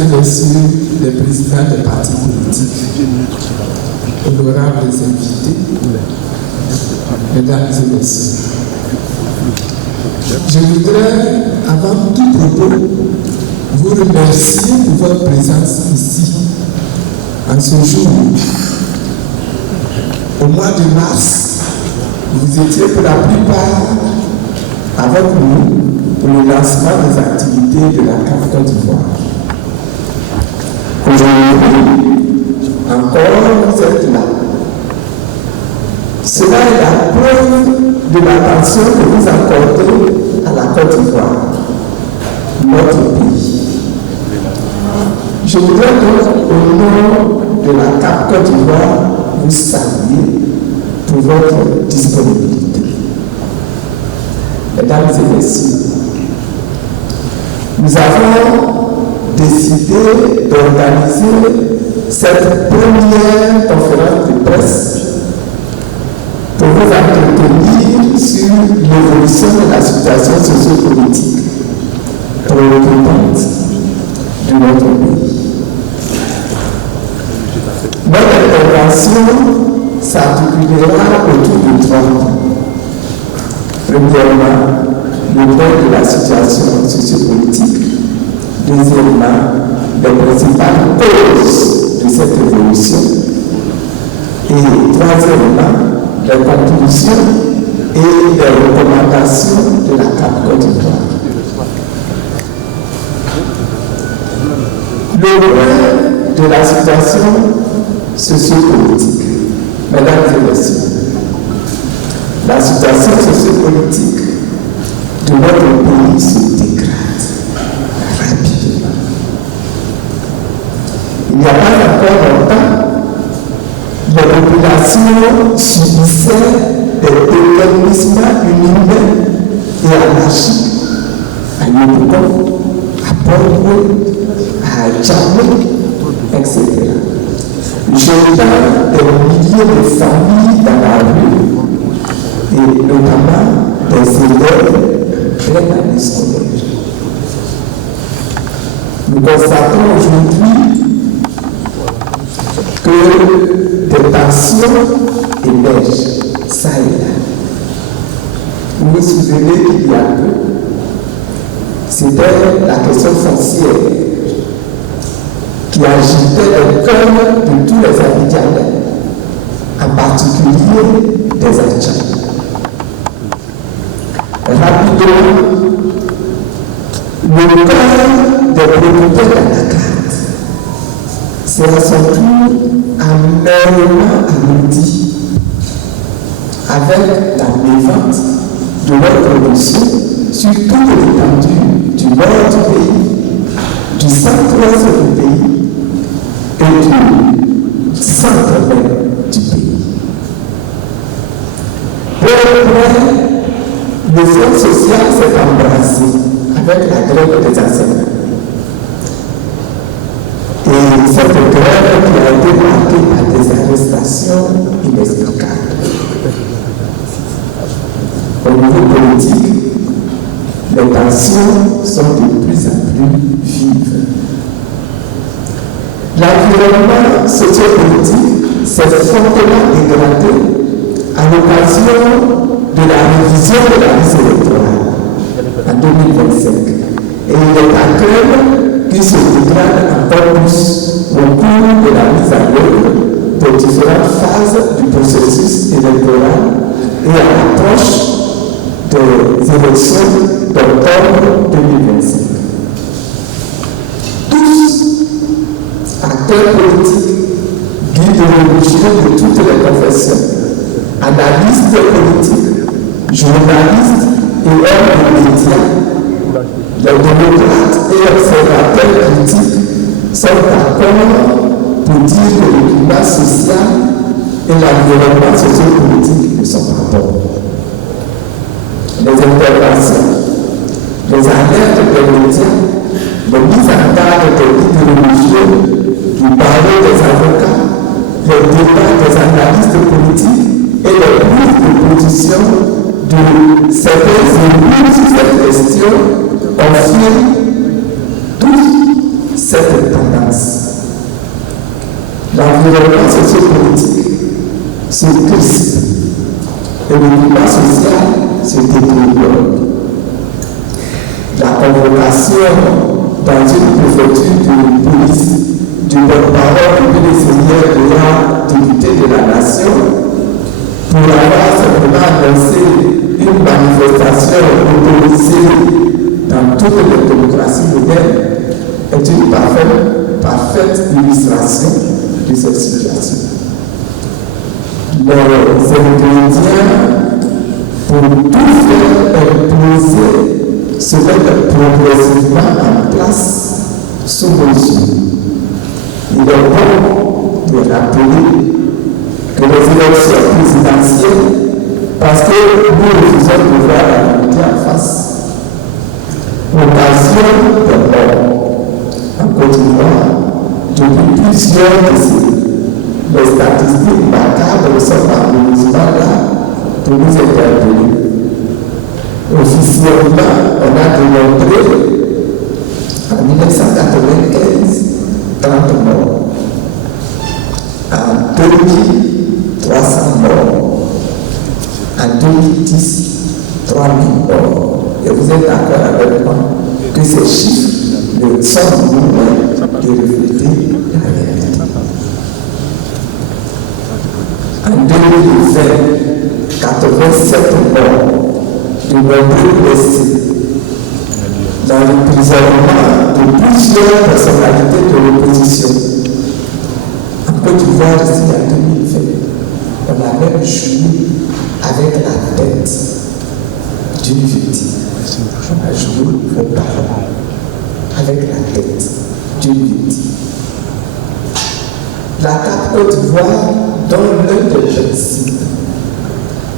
et messieurs les présidents des partis politiques, honorables invités, mesdames et messieurs, je voudrais, avant tout propos, vous remercier pour votre présence ici, en ce jour. Au mois de mars, vous étiez pour la plupart avec nous pour le lancement des activités de la CAF Côte d'Ivoire. Aujourd'hui, encore vous êtes là. Cela est la preuve de l'attention que vous accordez à la Côte d'Ivoire, notre pays. Je voudrais donc, au nom de la CAF Côte d'Ivoire, vous saluer pour votre disponibilité. Mesdames et messieurs, nous avons décidé d'organiser cette première conférence de presse pour vous entretenir sur l'évolution de la situation socio-politique préoccupante de notre pays. Notre intervention s'articulera autour de 3 points. Premièrement, le point de la situation sociopolitique. Deuxièmement, les principales causes de cette évolution. Et troisièmement, les conclusions et les recommandations de la CAF Côte d'Ivoire. Le point de la situation sociopolitique. Mesdames et messieurs, la situation sociopolitique de notre pays se dégrade rapidement. Il n'y a pas encore longtemps, les populations subissaient des déterminismes inhumains et anarchiques à Yopougon, à Port-Louis, à Djamé, etc. Jetant des milliers de familles dans la rue et notamment des élèves pleins d'années scolaires. Nous constatons aujourd'hui que des tensions émergent, ça et là. Vous vous souvenez qu'il y a peu, c'était la question foncière qui agitait le cœur de tous les Abidjanais, en particulier des Haïtiens. Rapidement, le cœur des producteurs d'Anacate s'est à son tour amèrement alourdi avec la mévente de leur production sur toute l'étendue du nord du pays, du centre-ouest du pays et du centre-est du pays. Le front social s'est embrassé avec la grève des enseignants. Et cette grève qui a été marquée par des arrestations inexplicables. Au niveau politique, les tensions sont de plus en plus vives. L'environnement sociopolitique s'est fortement dégradé à l'occasion de la révision de la liste électorale en 2025. Et il est à craindre qu'il se dégrade encore plus au cours de la mise en œuvre des différentes phases du processus électoral et à l'approche des élections d'octobre 2025. Tous, acteurs politiques, guides religieux de toutes les confessions, analystes politiques, journalistes et hommes de médias, les démocrates et observateurs critiques sont d'accord pour dire que le climat social et l'environnement sociopolitique ne sont pas bons. Les interventions, les alertes des médias, les mises en garde des guides religieux, du barreau des avocats, les débats des analystes politiques et les prises de position de certains élus sur cette question confirment toute cette menace. L'environnement sociopolitique se crispe et le climat social se détériore. La convocation dans une préfecture de police du porte-parole du ministère de la dignité de la nation pour avoir simplement annoncé une manifestation autorisée dans toutes les démocraties modernes est une parfaite illustration de cette situation. Les ingrédients pour tout faire imploser se mettent progressivement en place sous nos yeux. Il est bon de rappeler que les élections présidentielles, parce que nous refusons de voir la vérité en face, occasionnent des morts en Côte d'Ivoire depuis plusieurs décennies. Les statistiques macabres sont malheureusement là pour nous interpeller. Officiellement, on a démontré en 1995 30 morts. En 2000, 300 morts. En 2010, 3000 morts. Et vous êtes d'accord avec moi que ces chiffres ne sont loin de refléter la réalité. En 2020, 87 morts, de nombreux blessés. Dans l'emprisonnement de plusieurs personnalités de l'opposition. En Côte d'Ivoire, ici en 2020, on a même joué avec la tête d'une victime. On a joué au Parlement avec la tête d'une victime. La carte Côte d'Ivoire, dont l'un des principes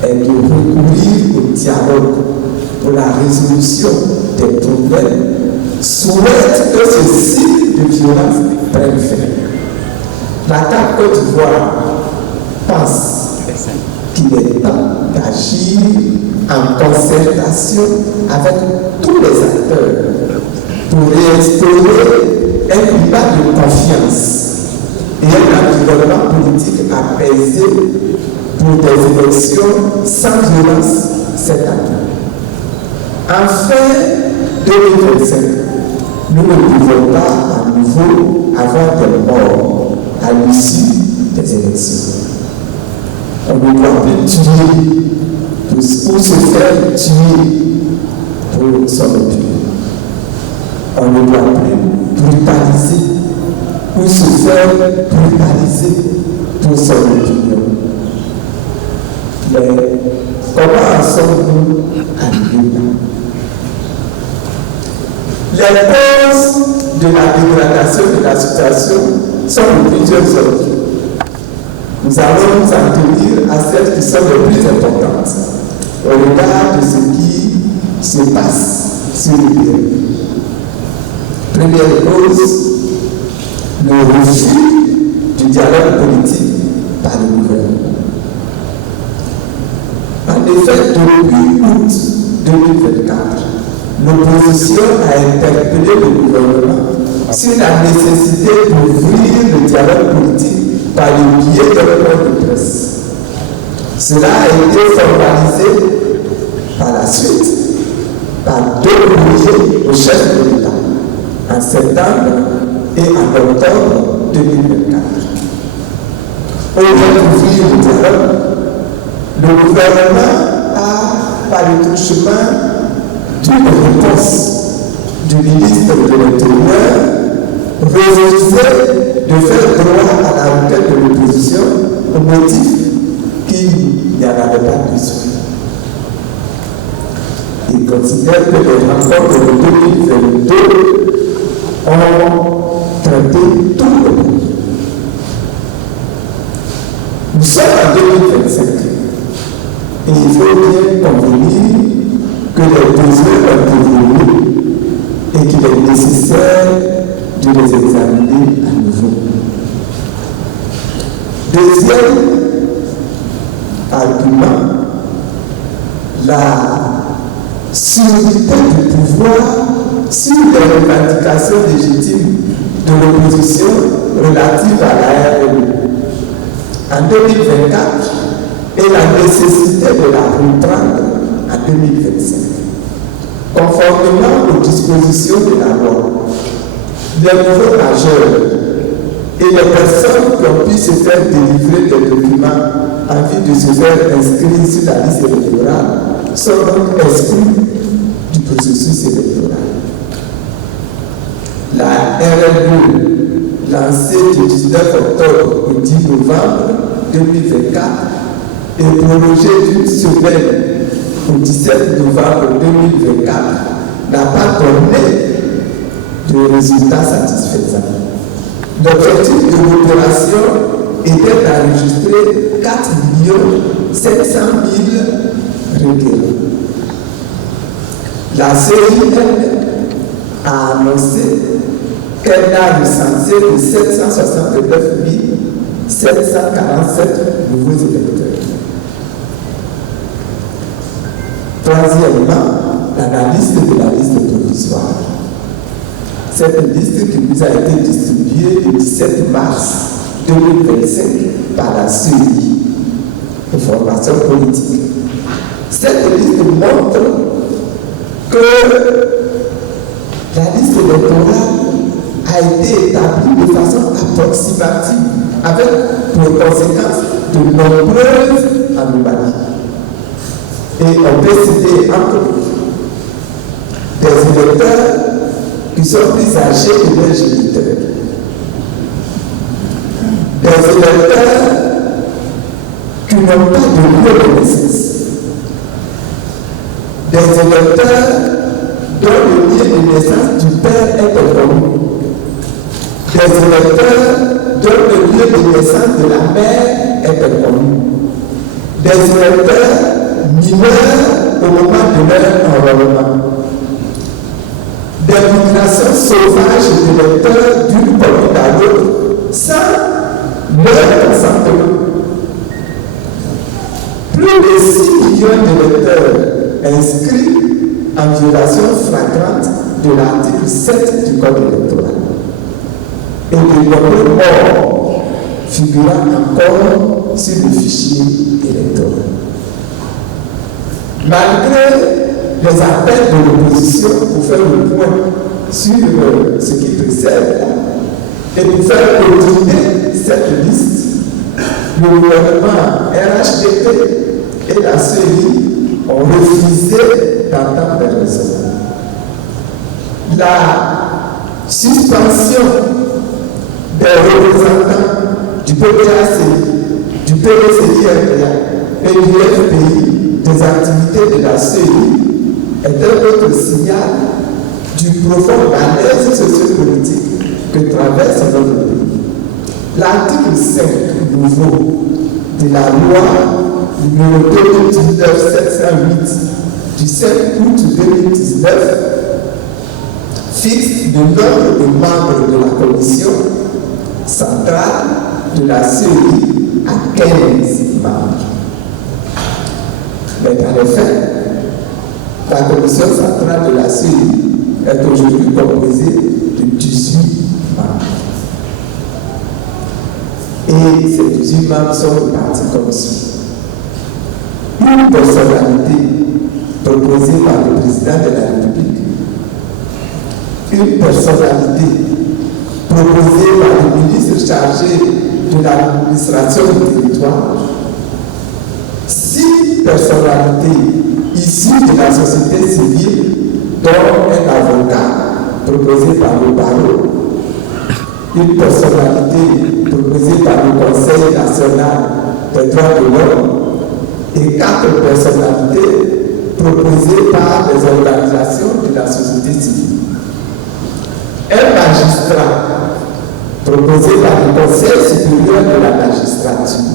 est de recourir au dialogue pour la résolution des problèmes, souhaite que ce cycle de violence prenne fin. La carte Côte d'Ivoire pense qu'il est temps d'agir en concertation avec tous les acteurs pour réinstaurer un climat de confiance et un environnement politique apaisé pour des élections sans violence cette année. En fin 2025, nous ne pouvons pas à nouveau avoir des morts à l'issue des élections. On ne doit plus tuer pour se faire tuer pour son opinion. On ne doit plus brutaliser ou se faire brutaliser pour son opinion. Mais comment en sommes-nous arrivés là? Les causes de la dégradation de la situation sont de plusieurs ordres. Nous allons nous en tenir à celles qui sont les plus importantes au regard de ce qui se passe sur le terrain. Première cause, le refus du dialogue politique par le gouvernement. En effet, depuis août 2024, l'opposition a interpellé le gouvernement sur la nécessité d'ouvrir le dialogue politique par le biais d'un point de presse. Cela a été formalisé par la suite par deux courriers au chef de l'État en septembre et en octobre 2024. Au lieu d'ouvrir le dialogue, le gouvernement a, par le truchement d'une réponse du ministre de l'Intérieur, refusé de faire droit à la requête de l'opposition au motif qu'il n'y en avait pas besoin. Il considère que les rapports de 2022 ont traité tout le monde. Nous sommes en 2025 et il faut bien convenir que les besoins ont évolué et qu'il est nécessaire de les examiner à nouveau. Deuxième argument, la survie du pouvoir sur les revendications légitimes de l'opposition relative à la RLE en 2024 et la nécessité de la reprendre en 2025. Conformément aux dispositions de la loi, les nouveaux majeurs et les personnes qui ont pu se faire délivrer des documents en vue de se faire inscrire sur la liste électorale sont donc exclus du processus électoral. La RLE, lancée du 19 octobre au 10 novembre 2024, est prolongée d'une semaine au 17 novembre 2024, n'a pas donné de résultats satisfaisants. L'objectif de l'opération était d'enregistrer 4 700 000 requérants. La CIN a annoncé qu'elle a recensé de 769 747 nouveaux électeurs. Troisièmement, l'analyse de la liste provisoire. Cette liste qui nous a été distribuée le 17 mars 2025 par la CEI, Information politique. Cette liste montre que la liste électorale a été établie de façon approximative, avec pour conséquence de nombreuses anomalies. Et on peut citer entre autres des électeurs qui sont plus âgés que leurs géniteurs, des électeurs qui n'ont pas de lieu de naissance, des électeurs dont le lieu de naissance du père est inconnu, des électeurs dont le lieu de naissance de la mère est inconnu, des électeurs mineurs au moment de leur enrôlement, des migrations sauvages d'électeurs d'une commune à l'autre sans leur consentement. Plus de 6 millions d'électeurs inscrits en violation flagrante de l'article 7 du Code électoral et de nombreux morts figurant encore sur le fichier électoral. Malgré les appels de l'opposition pour faire le point sur ce qui précède et pour faire auditer cette liste, le gouvernement RHDP et la CEI ont refusé d'entendre les raisons. La suspension des représentants du PPACI, du PPCI-RPA et du FPI des activités de la CEI est un autre signal du profond malaise sociopolitique que traverse notre pays. L'article 5 nouveau de la loi numéro 2019-708 du 7 août 2019 fixe le nombre de membres de la commission centrale de la CEI à 15 membres. Mais dans les faits, la commission centrale de la CEI est aujourd'hui composée de 18 membres. Et ces 18 membres sont répartis comme suit. Une personnalité proposée par le président de la République, une personnalité proposée par le ministre chargé de l'administration du territoire, 6 personnalités issues de la société civile, dont un avocat proposé par le barreau, une personnalité proposée par le Conseil national des droits de l'homme et 4 personnalités proposées par les organisations de la société civile. Un magistrat proposé par le Conseil supérieur de la magistrature.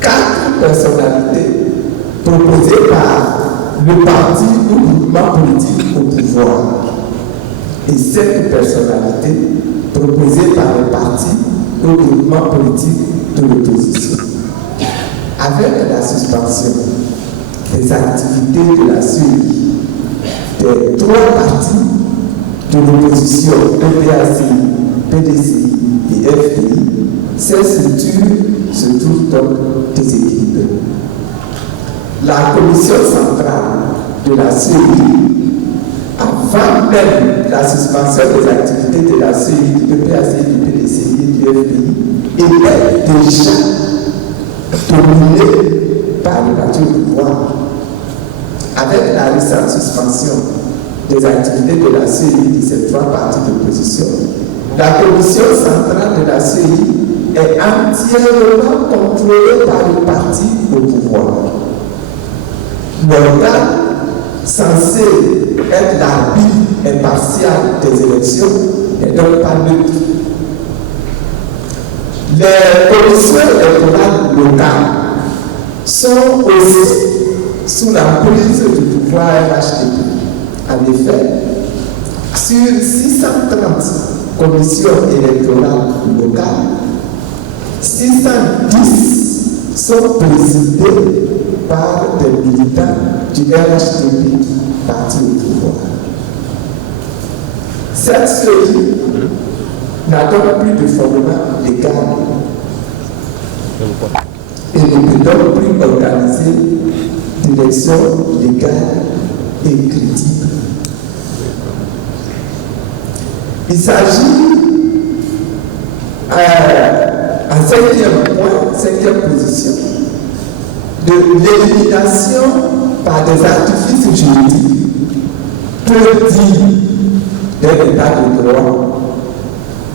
4 personnalités proposées par le parti ou mouvement politique au pouvoir et 7 personnalités proposées par les partis ou mouvements politiques de l'opposition. Avec la suspension des activités de la CEI, des 3 partis, de l'opposition PPAC, PDCI et FPI, ces structures se trouvent donc déséquilibrées. La commission centrale de la CEI, avant même la suspension des activités de la CEI, du PPAC, du PDCI et du FPI, était déjà dominée par le parti au pouvoir. Avec la récente suspension des activités de la CEI de ces trois partis d'opposition, la commission centrale de la CEI est entièrement contrôlée par le parti au pouvoir. L'organe censé être l'arbitre impartial des élections n'est donc pas neutre. Les commissions électorales locales sont aussi sous la prise du pouvoir RHDP. En effet, sur 630 commissions électorales locales, 610 sont présidées par des militants du RHDP, parti au pouvoir. Cette série n'a donc plus de fondement légal et ne peut donc plus organiser d'élections légales et crédibles. Il s'agit en cinquième position, de l'élimination par des artifices juridiques peu dignes d'un état de droit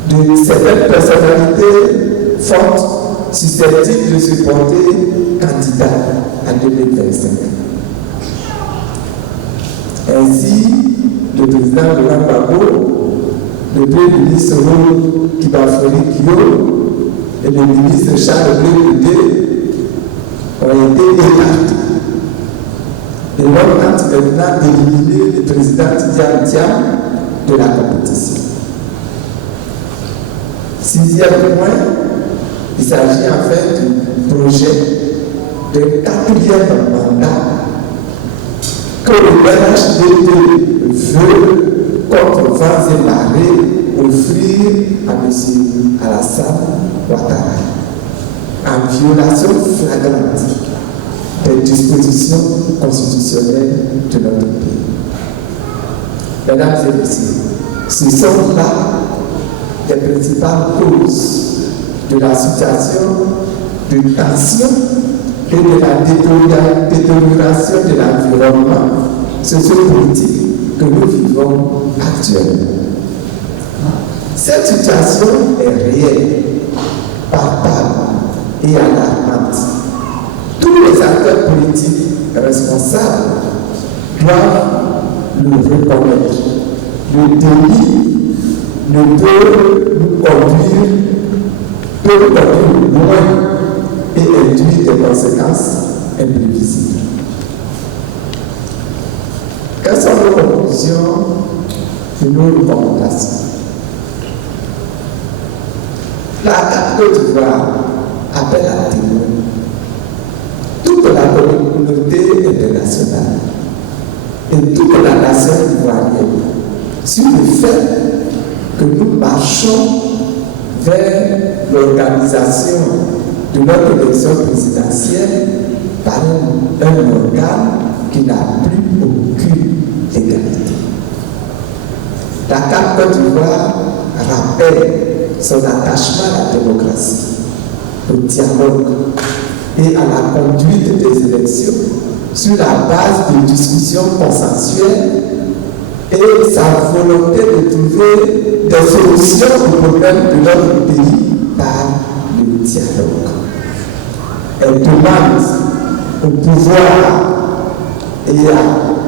de certaines personnalités fortes susceptibles de se porter candidat en 2025. Ainsi, le président Laurent Gbagbo, le premier ministre Kibafori Kio et le ministre Charles Blé ont été écartés. Et l'on tente maintenant d'éliminer le président Tidiane Thiam de la compétition. Sixième point, il s'agit en fait du projet de quatrième mandat que le RHDP veut, contre vents et marées, offrir à M. Alassane Ouattara, en violation flagrante des dispositions constitutionnelles de notre pays. Mesdames et messieurs, ce sont là les principales causes de la situation de tension et de la détérioration de l'environnement sociopolitique que nous vivons actuellement. Cette situation est réelle, palpable et alarmante. Tous les acteurs politiques responsables doivent le reconnaître. Le délit ne peut nous conduire loin et induire des conséquences imprévisibles. Quelles sont nos conclusions et nos recommandations? La CAP Côte d'Ivoire appelle à témoin toute la communauté internationale et toute la nation ivoirienne sur le fait que nous marchons vers l'organisation de notre élection présidentielle par un organe qui n'a plus aucune légalité. La CAP Côte d'Ivoire rappelle son attachement à la démocratie, au dialogue et à la conduite des élections sur la base de discussions consensuelles et sa volonté de trouver des solutions aux problèmes de notre pays par le dialogue. Elle demande au pouvoir et à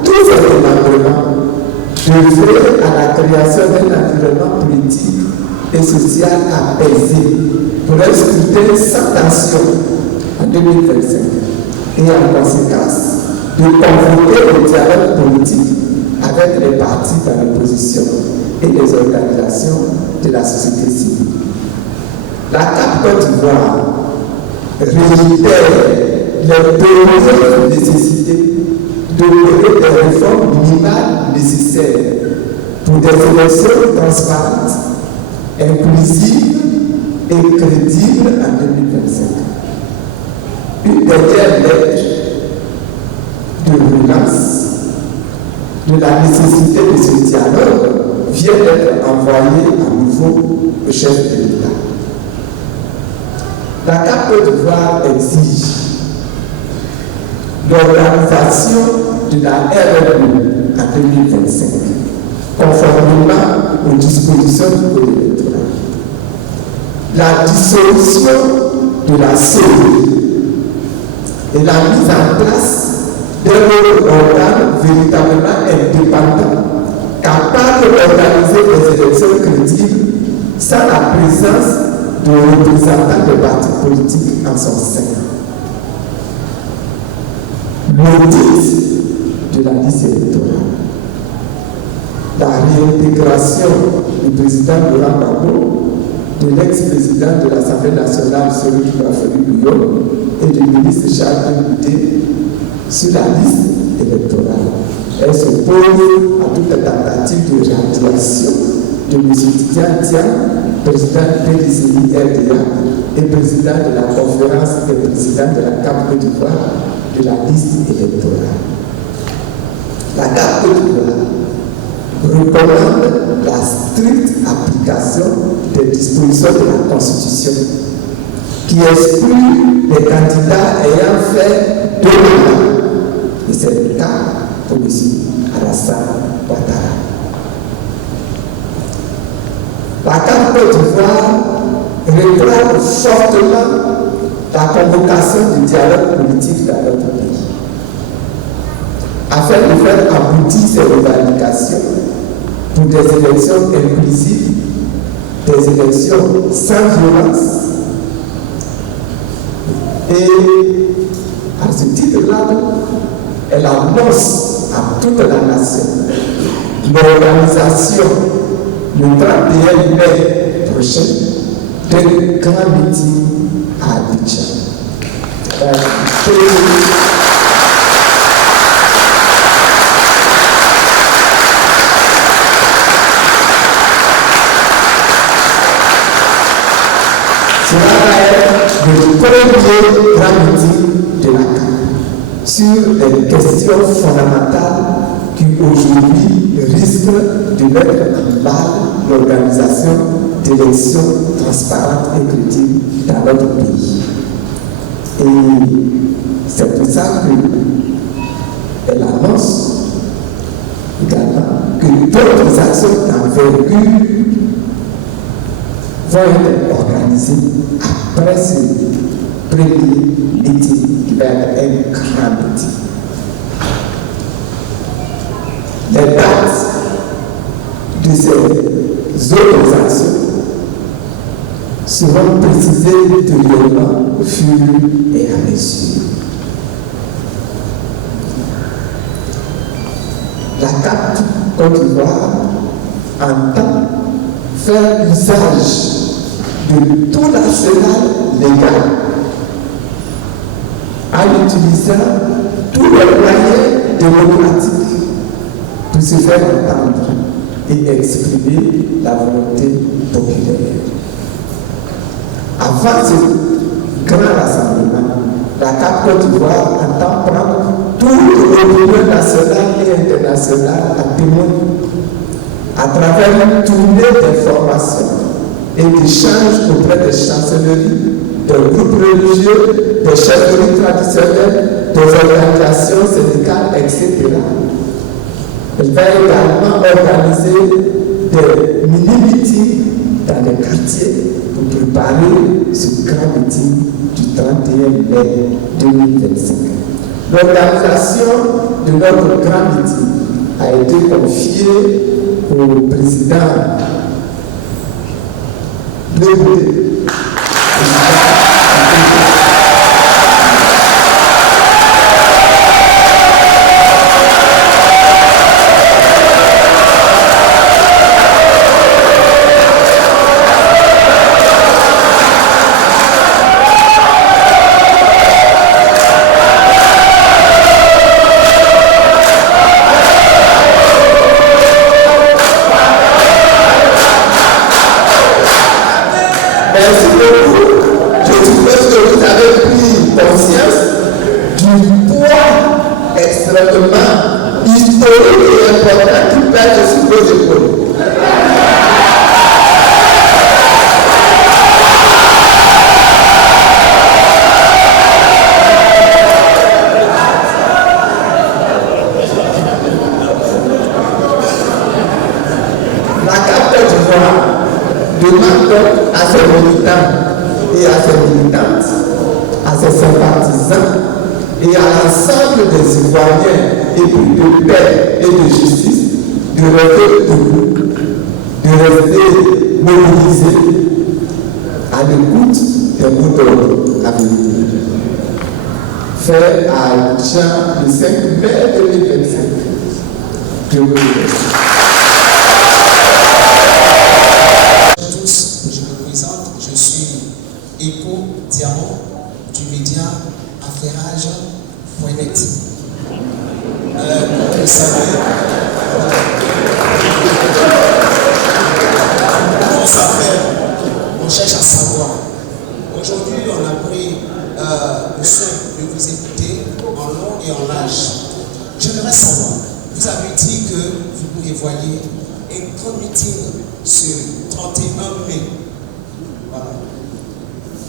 tous les gouvernements d'œuvrer à la création d'un environnement politique et social apaisé pour un scrutin sans tension en 2025 et en conséquence de convoquer le dialogue politique avec les partis dans l'opposition et les organisations de la société civile. La CAP Côte d'Ivoire réitère les premières nécessités d'opérer des réformes minimales nécessaires pour pour des élections transparentes, inclusives et crédibles en 2025. Une dernière lettre de relance de la nécessité de ce dialogue vient d'être envoyée à nouveau au chef de l'État. La CAP Côte d'Ivoire exige l'organisation de la RRE en 2025, conformément aux dispositions du code électoral. La dissolution de la CEI et la mise en place d'un autre organe véritablement indépendant, capable d'organiser des élections crédibles sans la présence de représentants de partis politiques en son sein. L'audit de la liste électorale, la réintégration du président Laurent Gbagbo, de l'ex-président de l'Assemblée nationale, celui qui a fallu Bouillon, et du ministre Charles Goudé sur la liste électorale. Elle s'oppose à toute tentative de radiation de M. Tidiane Diagne, président du PDCI RDA et président de la conférence des présidents de la CAP Côte d'Ivoire de la liste électorale. La CAP Côte d'Ivoire recommande la stricte application des dispositions de la Constitution qui exclut les candidats ayant fait 2 mandats. Et c'est le cas pour M. Alassane Ouattara. La CAP Côte d'Ivoire réclame fortement la convocation du dialogue politique dans notre pays, afin de faire aboutir ces revendications pour des élections inclusives, des élections sans violence. Et à ce titre-là, elle annonce à toute la nation l'organisation le 31 mai prochain d'un grand meeting à Abidjan. Cela va être le premier grand meeting de la CAP sur les questions fondamentales qui aujourd'hui risquent de mettre en mal l'organisation d'élections transparentes et crédibles dans notre pays. Et c'est pour ça qu'elle annonce également que d'autres actions d'envergure vont être organisées après ce premier meeting qui va être un grand meeting. Les dates de ces autres actions seront précisées ultérieurement au fur et à mesure. La CAP Côte d'Ivoire entend faire usage de tout l'arsenal légal en utilisant tous les moyens démocratiques pour se faire entendre et exprimer la volonté populaire. Avant ce grand rassemblement, la CAP Côte d'Ivoire entend prendre toute l'opinion nationale et internationale à témoin à travers une tournée d'informations et d'échanges auprès des chancelleries, des groupes religieux, des chefferies traditionnelles, des organisations syndicales, etc. Elle va également organiser des mini-meetings dans les quartiers pour préparer ce grand meeting du 31 mai 2025. L'organisation de notre grand meeting a été confiée au président Bleugoudé. La Côte d'Ivoire demande donc à ses militants et à ses militantes, à ses sympathisants et à l'ensemble des Ivoiriens épris de paix et de justice de rester debout, de rester mobilisés à l'écoute des mots d'ordre à venir. Fait à Abidjan le 5 mai 2025. Je vous remercie. Je me présente, je suis Écho Diamant du média affairage.net. Vous savez, on s'affaire, on cherche à savoir. Aujourd'hui, on a pris le soin de vous écouter en long et en large. J'aimerais savoir, vous avez dit que vous prévoyez un grand meeting ce 31 mai. Voilà.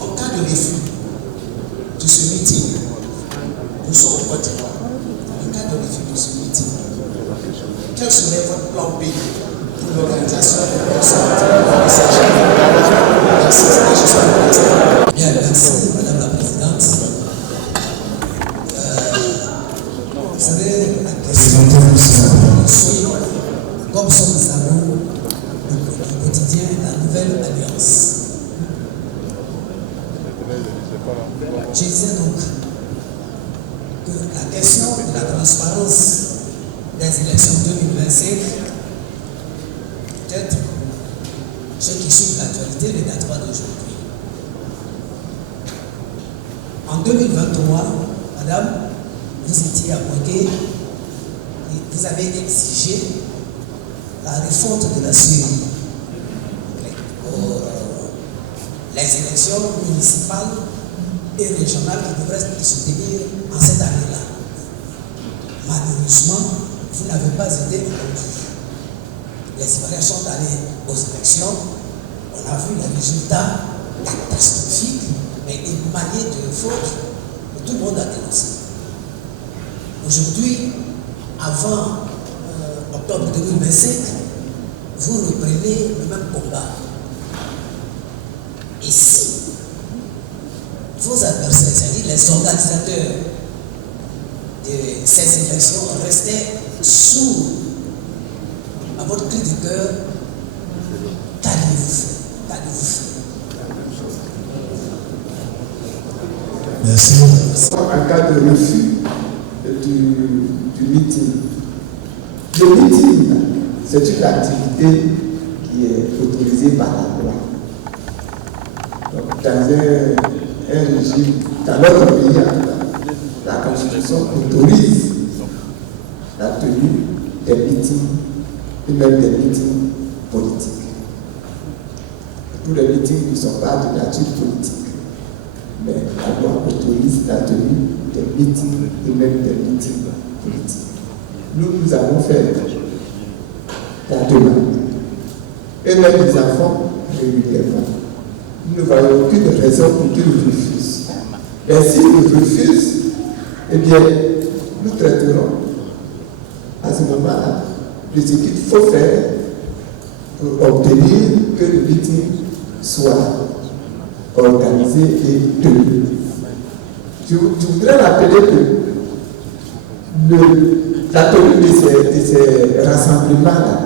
En cas de refus de ce meeting, nous sommes en Côte d'Ivoire. En cas de refus de ce meeting, quel serait votre plan B pour l'organisation de ce meeting? Bien, merci Madame la Présidente. Vous savez, la question comme nous savons le quotidien La Nouvelle Alliance. Je disais donc que la question de la transparence des élections 2025, peut-être ceux qui suivent l'actualité ne datent pas d'aujourd'hui. En 2023, Madame, vous étiez à Boaké et vous avez exigé la refonte de la CENI. Les élections municipales et régionales qui devraient se tenir en cette année-là. Malheureusement, vous n'avez pas été entendu. Les Ivoiriens sont allés aux élections. On a vu les résultats catastrophiques, mais émaillés de fautes que tout le monde a dénoncé. Aujourd'hui, avant octobre 2025, vous reprenez le même combat. Et si vos adversaires, c'est-à-dire les organisateurs de ces élections, restaient sourds à votre cri de cœur, qu'allez-vous faire? Merci. En cas de refus du meeting. Le meeting, c'est une activité qui est autorisée par la loi. Donc, dans un régime, dans notre pays, la Constitution autorise la tenue des meetings et même des meetings politiques. Tous les meetings ne sont pas de nature politique, mais la loi autorise la tenue des meetings et même des meetings politiques. Nous avons fait la demande. Et même les enfants régulièrement. Nous ne voyons aucune raison pour qu'ils refusent. Et s'ils refusent, eh bien, nous traiterons à ce moment-là de ce qu'il faut faire pour obtenir que le meeting soit organisé et tenu. Je voudrais rappeler que la tenue de ces rassemblements-là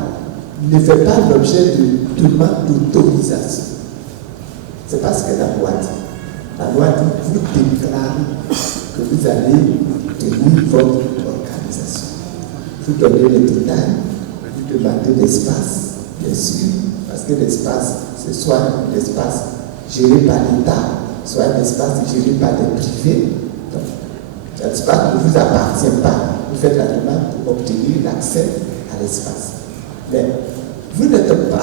ne fait pas l'objet de demande d'autorisation. C'est parce que la loi dit. La loi dit, vous déclarez que vous allez tenir votre organisation. Vous donnez les détails, vous demandez l'espace, bien sûr, parce que l'espace, c'est soit un espace géré par l'État, soit un espace géré par des privés. Donc, l'espace ne vous appartient pas. Vous faites la demande pour obtenir l'accès à l'espace. Mais vous n'avez pas à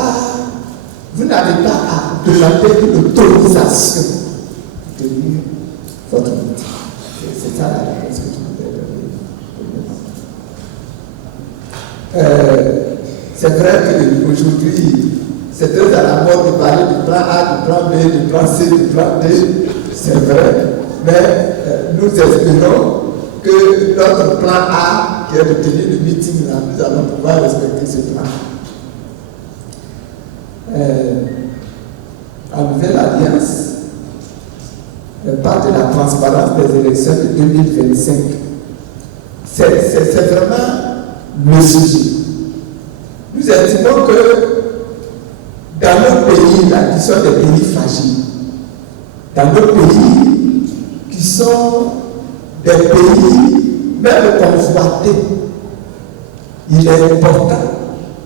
demander une autorisation de tenir votre meeting. C'est ça la réponse que je voudrais donner. C'est vrai qu'aujourd'hui, c'est très à la mode de parler du plan A, du plan B, du plan C, du plan D. C'est vrai. Mais nous espérons que notre plan A, qui est de tenir le meeting, là, nous allons pouvoir respecter ce plan. La Nouvelle Alliance parle de la transparence des élections de 2025. C'est vraiment le sujet. Nous estimons que dans nos pays, là, qui sont des pays fragiles, dans nos pays qui sont des pays même convoités, il est important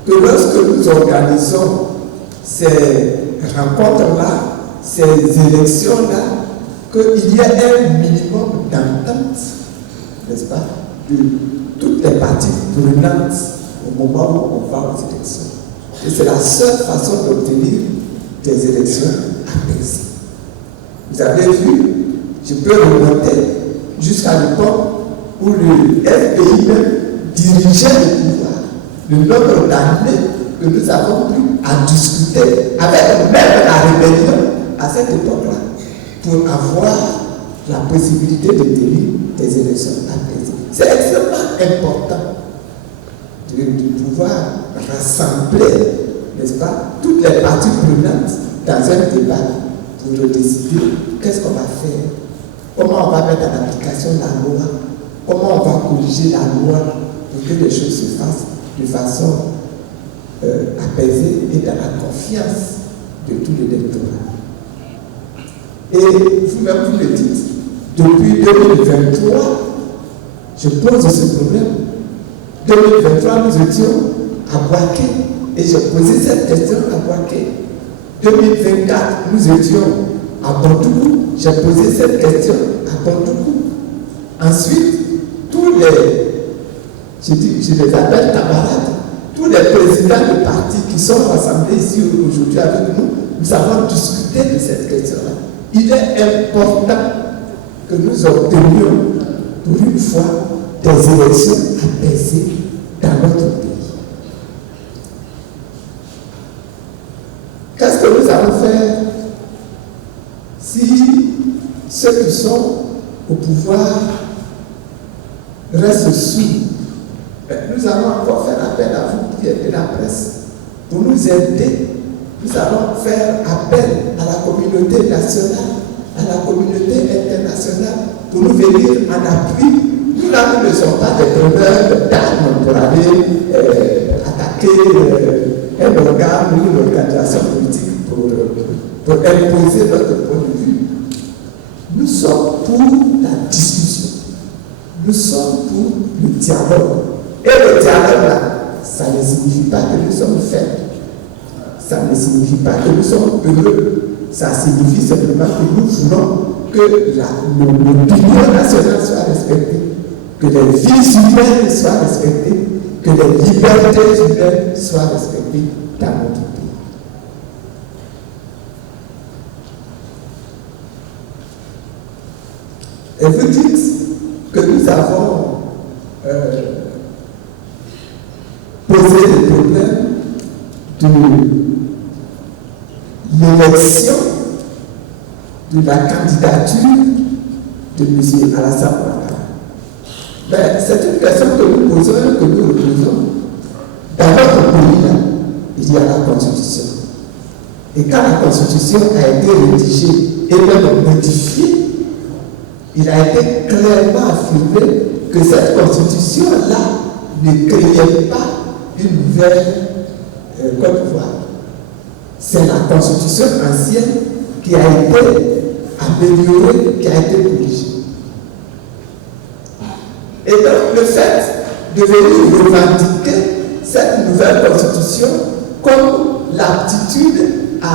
que lorsque nous organisons ces rencontres-là, ces élections-là, qu'il y ait un minimum d'entente, n'est-ce pas, de toutes les parties prenantes au moment où on va aux élections. Et c'est la seule façon d'obtenir des élections apaisées. Vous avez vu, je peux remonter jusqu'à l'époque où le FPI même dirigeait le pouvoir, le nombre d'années que nous avons pris à discuter avec même la rébellion à cette époque-là pour avoir la possibilité de tenir des élections apaisées. C'est extrêmement important de pouvoir rassembler, n'est-ce pas, toutes les parties prenantes dans un débat pour décider qu'est-ce qu'on va faire, comment on va mettre en application la loi, comment on va corriger la loi pour que les choses se fassent de façon apaisée et dans la confiance de tout l'électorat. Et vous-même vous le dites, depuis 2023, je pose ce problème. 2023, nous étions à Boaké et j'ai posé cette question à Boaké. 2024, nous étions à Bondougou, j'ai posé cette question à Bondougou. Ensuite, tous les, je les appelle camarades, tous les présidents de partis qui sont rassemblés ici aujourd'hui avec nous, nous avons discuté de cette question-là. Il est important que nous obtenions pour une fois des élections apaisées dans notre pays. Qu'est-ce que nous allons faire si ceux qui sont au pouvoir restent sous? Nous allons encore faire appel à vous qui êtes de la presse pour nous aider. Nous allons faire appel à la communauté nationale, à la communauté internationale pour nous venir en appui. Nous là, nous ne sommes pas des preneurs d'armes pour aller attaquer un organe ou une organisation politique pour imposer notre point de vue. Nous sommes pour la discussion. Nous sommes pour le dialogue. Et le dialogue là, ça ne signifie pas que nous sommes faibles. Ça ne signifie pas que nous sommes heureux. Ça signifie simplement que nous voulons que l'opinion nationale soit respectée, que les vies humaines soient respectées, que les libertés humaines soient respectées dans notre pays. Et vous dites que nous avons posé le problème de l'élection de la candidature de M. Alassane Ouattara. Mais c'est une question que nous posons et que nous reposons. Dans notre pays, là, il y a la Constitution. Et quand la Constitution a été rédigée et même modifiée, il a été clairement affirmé que cette Constitution-là ne créait pas une nouvelle Côte d'Ivoire. C'est la Constitution ancienne qui a été améliorée, qui a été corrigée. Et donc, le fait de venir revendiquer cette nouvelle Constitution comme l'aptitude à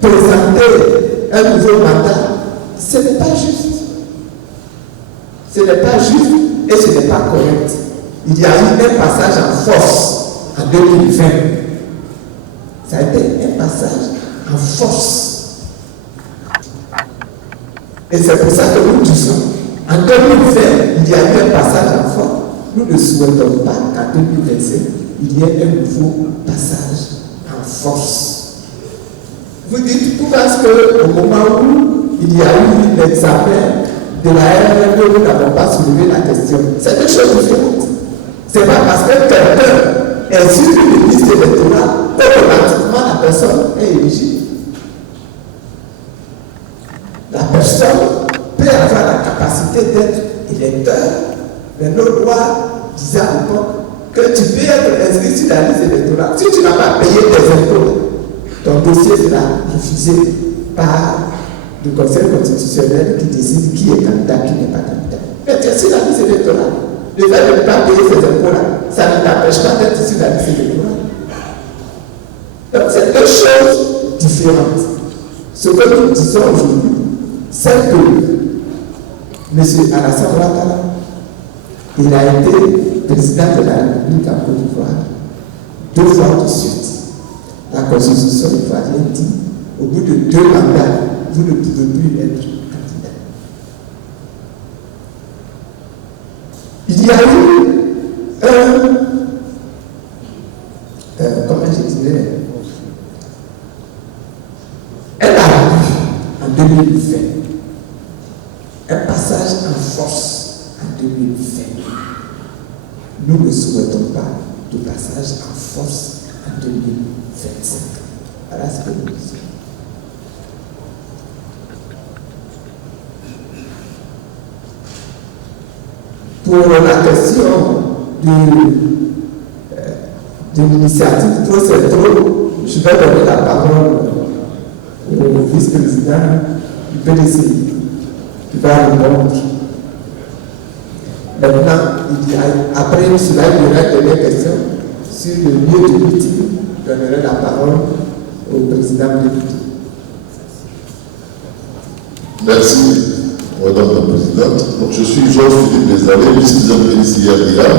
présenter un nouveau mandat, ce n'est pas juste. Ce n'est pas juste et ce n'est pas correct. Il y a eu un passage en force en 2020. Ça a été un passage en force. Et c'est pour ça que nous disons, en 2020, il y a eu un passage en force. Nous ne souhaitons pas qu'en 2025, il y ait un nouveau passage en force. Vous dites tout parce qu'au moment où il y a eu l'examen de la RRD, nous n'avons pas soulevé la question. C'est une chose différente. C'est pas parce que quelqu'un est sur une liste électorale qu'automatiquement la personne est éligible. La personne peut avoir la capacité d'être électeur, mais nos lois disaient à l'époque que tu peux être inscrit sur la liste électorale. Si tu n'as pas payé tes impôts, ton dossier sera refusé par le Conseil constitutionnel qui décide qui est candidat, qui n'est pas candidat. Mais tu es sur la liste électorale. Le fait de ne pas payer ces impôts-là, ça ne t'empêche pas d'être sur la liste électorale. Donc c'est deux choses différentes. Ce que nous disons aujourd'hui, c'est que M. Alassane Ouattara, il a été président de la République en Côte d'Ivoire 2 fois de suite. La Constitution ivoirienne dit, au bout de 2 mandats, vous ne pouvez plus être candidat. Il y a eu comment je dirais, elle a eu en 2020 un passage en force en 2020. Nous ne souhaitons pas de passage en force en 2025. Voilà ce que nous disons. Pour la question de l'initiative trop c'est trop, je vais donner la parole au vice-président du PDCI qui va répondre. Maintenant, après cela, il y aura des questions sur le lieu de meeting. Je donnerai la parole au président député. Merci, Madame la Présidente. Donc, je suis Georges-Philippe Bézalé, vice-président du PDCI-RDA,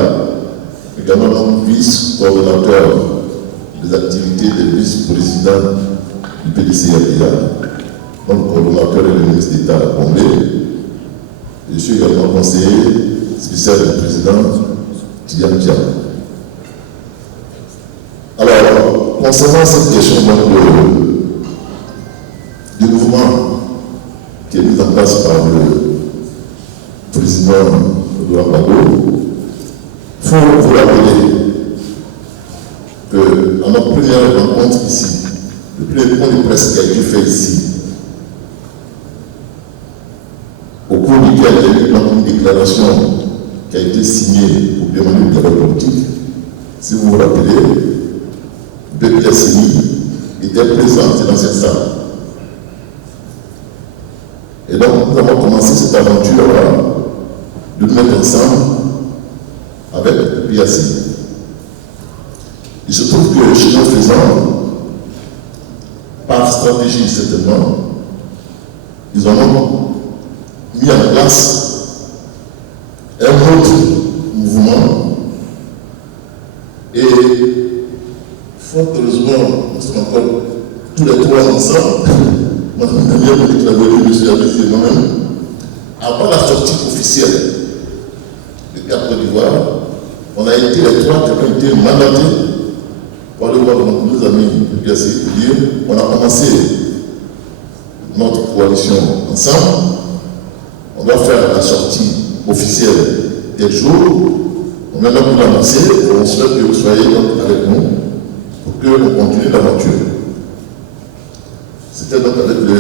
également vice-coordonnateur des activités des vice-présidents du PDCI-RDA, donc coordonnateur et le ministre d'État à Bombay. Je suis également conseiller spécial du président Tidiane Dia. Alors, concernant cette question du mouvement qui est mis en place par le président Laurent Gbagbo, il faut vous rappeler qu'à notre première rencontre ici, le premier point de presse qui a été fait ici, au cours duquel il y a eu une déclaration qui a été signée au bienvenu du dialogue politique, si vous vous rappelez, BPSI était présent dans cette salle. Et donc, nous avons commencé cette aventure-là de nous mettre ensemble avec le PSI. Il se trouve que chez nos faisant, par stratégie certainement, ils ont mis en place un autre mouvement et fort heureusement, nous sommes encore tous les trois ensemble. Madame Daniel me dit que la vérité, je suis avec moi-même. Avant la sortie officielle de Cap Côte d'Ivoire, on a été les trois qui ont été mandatés pour aller voir nos amis du PSI pour dire on a commencé notre coalition ensemble, on doit faire la sortie officielle tel jour, on vient donc vous l'annoncer, on souhaite que vous soyez donc avec nous pour qu'on continue l'aventure. C'était donc avec le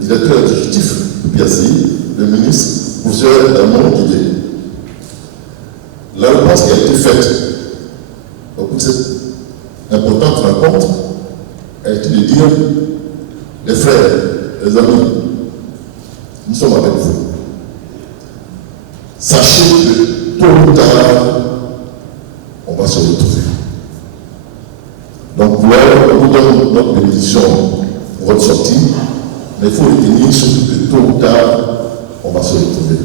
directeur exécutif du PSI, le ministre, professeur Damon Guidé. La réponse qui a été faite au bout de cette importante rencontre a été de dire les frères, les amis, nous sommes avec vous. Sachez que tôt ou tard, on va se retrouver. Donc voilà, on vous donne notre bénédiction pour votre sortie, mais il faut retenir surtout que tôt ou tard, on va se retrouver.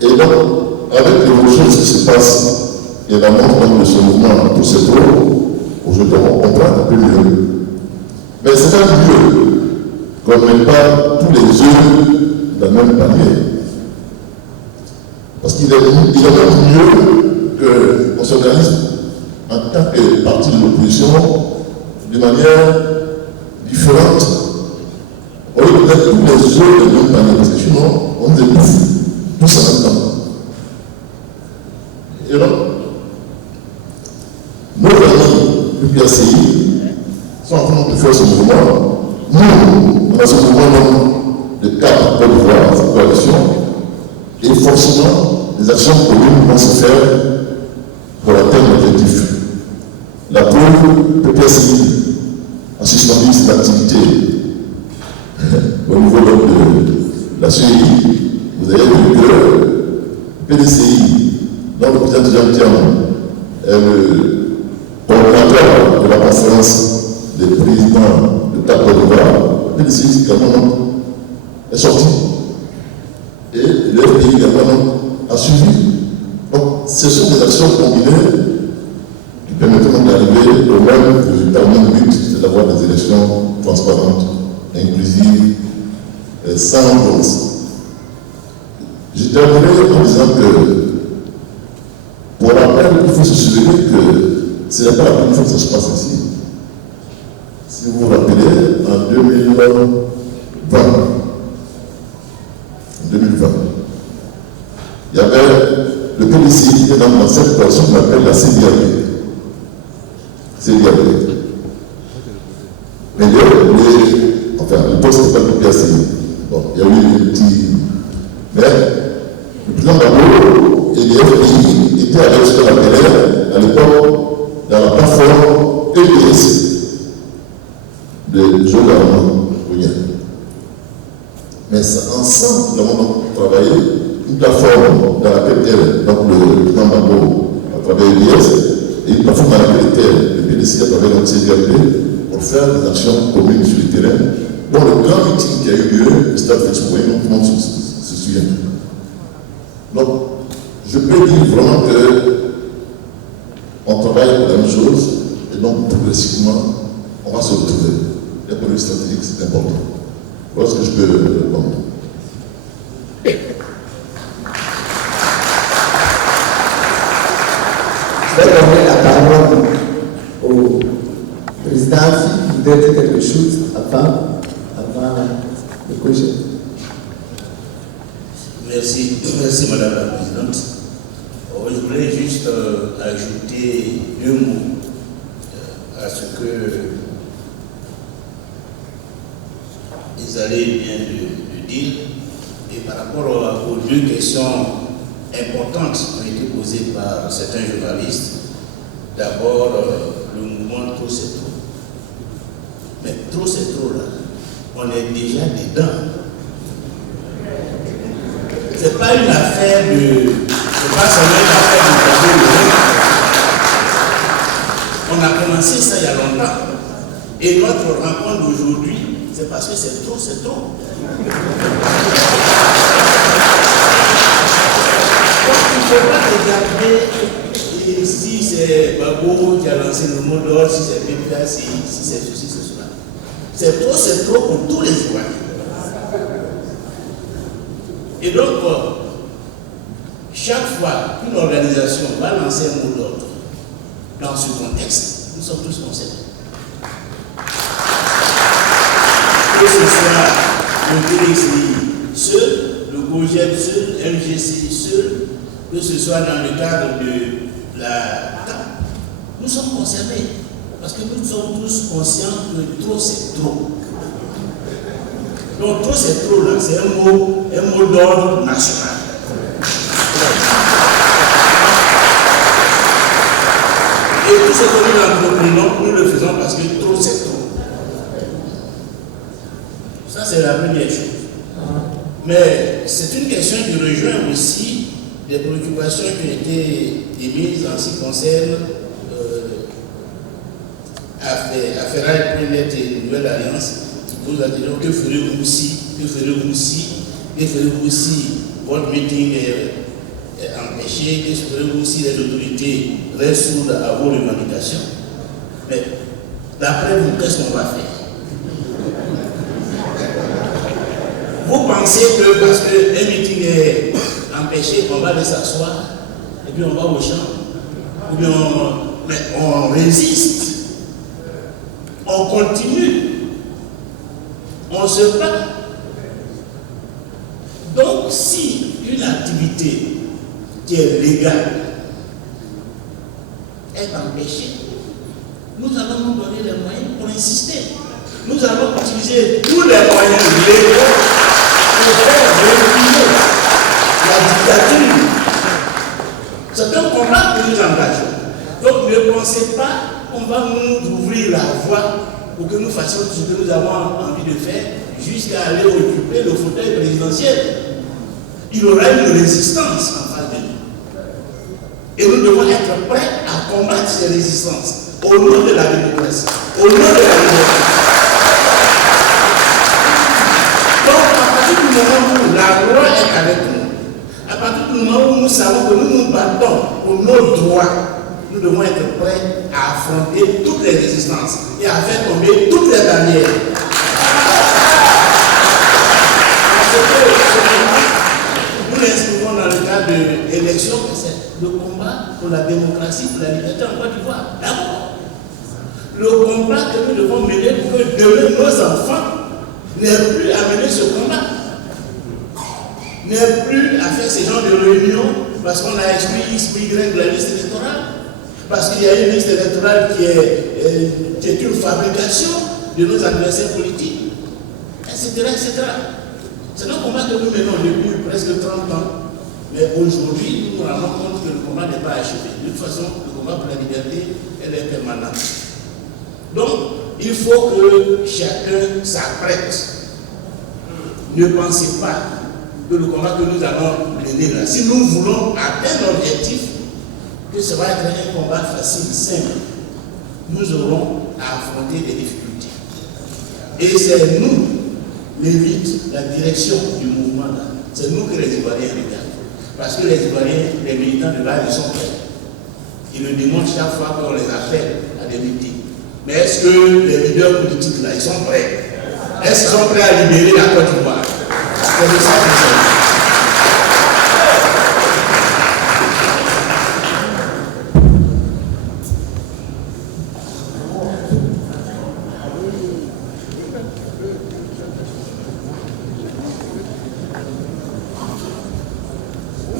Et donc, avec les choses qui se passent, et la montre de ce mouvement, tout ce tour, aujourd'hui on comprend un peu mieux. Mais c'est pas mieux qu'on ne met pas tous les œufs dans le même panier. Parce qu'il est même mieux qu'on s'organise en tant que parti de l'opposition, de manière différente, au lieu de mettre tous les œufs dans le même panier, parce que sinon, on nous étouffe tous en même temps. Et donc, nos amis du PACI sont en train de faire ce mouvement. Nous, dans ce mouvement de cadre pour pouvoir cette coalition, et forcément, les actions communes vont se faire pour atteindre l'objectif. La preuve, le PACI a suspendu cette activité au niveau de la CEI. Vous avez vu que le PDCI, dont le président de Jean est le coordinateur de la conférence des présidents de Cap d'Ivoire, le PDCI également est sorti. Et le FPI également a suivi. Donc, ce sont des actions combinées qui permettront d'arriver au même résultat, au même but, c'est d'avoir des élections transparentes, inclusives, sans violence. Je terminerai en disant que, pour rappel, il faut se souvenir que ce n'est pas la première fois que ça se passe ici. Si vous vous rappelez, en 2020, il y avait le PDCI qui était dans cette coalition qu'on appelle la CDAP. Mais enfin, le poste n'était pas le PACI. Bon, il y a eu des petits. Mais le président Gbagbo et les FPI étaient avec ce qu'on appelait à l'époque dans la plateforme EPS de Joe Garnement. Mais ensemble, nous avons travaillé une plateforme dans laquelle était donc le président Gbagbo à travers l'IS et une plateforme dans laquelle était le PDC à travers notre CDRP pour faire des actions communes sur le terrain. Bon, le grand meeting qui a eu lieu, le stade Félix-Moyen, tout le monde se souvient. Donc, je peux dire vraiment qu'on travaille pour la même chose et donc progressivement, on va se retrouver. Les produits stratégiques, c'est important. Voilà ce que je peux répondre. Je vais donner la parole au président qui voudrait dire quelque chose avant le projet. Merci Madame la Présidente. Je voulais juste ajouter 2 mots à ce que Isalé vient de dire, et par rapport aux 2 questions importantes qui ont été posées par certains journalistes. D'abord, le mouvement trop c'est trop. Mais trop c'est trop là, on est déjà dedans. C'est pas une affaire de. C'est pas seulement une affaire de. On a commencé ça il y a longtemps. Et notre rencontre d'aujourd'hui, c'est parce que c'est trop, c'est trop. Donc il ne faut pas regarder si c'est Gbagbo qui a lancé le mot d'ordre, si c'est PPA, si c'est ceci, c'est cela. C'est trop pour tous les Ivoiriens. Et donc, chaque fois qu'une organisation va lancer un mot d'ordre dans ce contexte, nous sommes tous concernés. Que ce soit le PDCI seul, le GOGEP seul, MGC seul, que ce soit dans le cadre de la TAP, nous sommes concernés. Parce que nous sommes tous conscients que trop c'est trop. Donc trop c'est trop là, c'est un mot d'ordre national. Et tout ce que nous entreprenons, nous le faisons parce que trop c'est trop. Ça c'est la première chose. Mais c'est une question qui rejoint aussi des préoccupations qui ont été émises en ce qui concerne Ferraille Prénette et Nouvelle Alliance, qui posent la question que ferez-vous si, que ferez-vous si, que ferez-vous si votre meeting est empêché, que ferez-vous si les autorités restent sourdes à vos revendications. Mais d'après vous, qu'est-ce qu'on va faire? Vous pensez que parce qu'un meeting est empêché, on va aller s'asseoir et puis on va au champ, ou bien mais on résiste, on continue, on se bat. Donc, si une activité qui est légale est empêchée, nous allons nous donner les moyens pour insister. Nous allons utiliser tous les moyens légaux pour faire reculer la dictature. C'est un combat que nous engageons. Donc ne pensez pas qu'on va nous ouvrir la voie pour que nous fassions ce que nous avons envie de faire jusqu'à aller occuper le fauteuil présidentiel. Il y aura une résistance en face de nous. Et nous devons être prêts à combattre ces résistances au nom de la démocratie, au nom de la liberté. Donc à partir du moment où la loi est avec nous, à partir du moment où nous savons que nous nous battons pour nos droits, nous devons être prêts à affronter toutes les résistances et à faire tomber toutes les barrières. Nous l'inscrivons dans le cadre de l'élection, c'est le combat pour la démocratie, pour la liberté en Côte d'Ivoire. D'abord, le combat que nous devons mener pour que demain nos enfants n'aient plus à mener ce combat, n'aient plus à faire ce genre de réunions parce qu'on a exclu X, Y de la liste électorale, parce qu'il y a une liste électorale qui est une fabrication de nos adversaires politiques, etc. etc. C'est un combat que nous menons depuis presque 30 ans. Mais aujourd'hui, nous nous rendons compte que le combat n'est pas achevé. De toute façon, le combat pour la liberté, elle est permanente. Donc, il faut que chacun s'apprête. Ne pensez pas que le combat que nous allons mener là, si nous voulons atteindre l'objectif, que ça va être un combat facile, simple. Nous aurons à affronter des difficultés. Et c'est nous, l'élite, la direction du mouvement là, c'est nous que les Ivoiriens regardent. Parce que les Ivoiriens, les militants de base, ils sont prêts. Ils le démontrent chaque fois qu'on les appelle à des meetings. Mais est-ce que les leaders politiques là, ils sont prêts? Est-ce qu'ils sont prêts à libérer la Côte d'Ivoire? C'est de ça qu'il s'agit.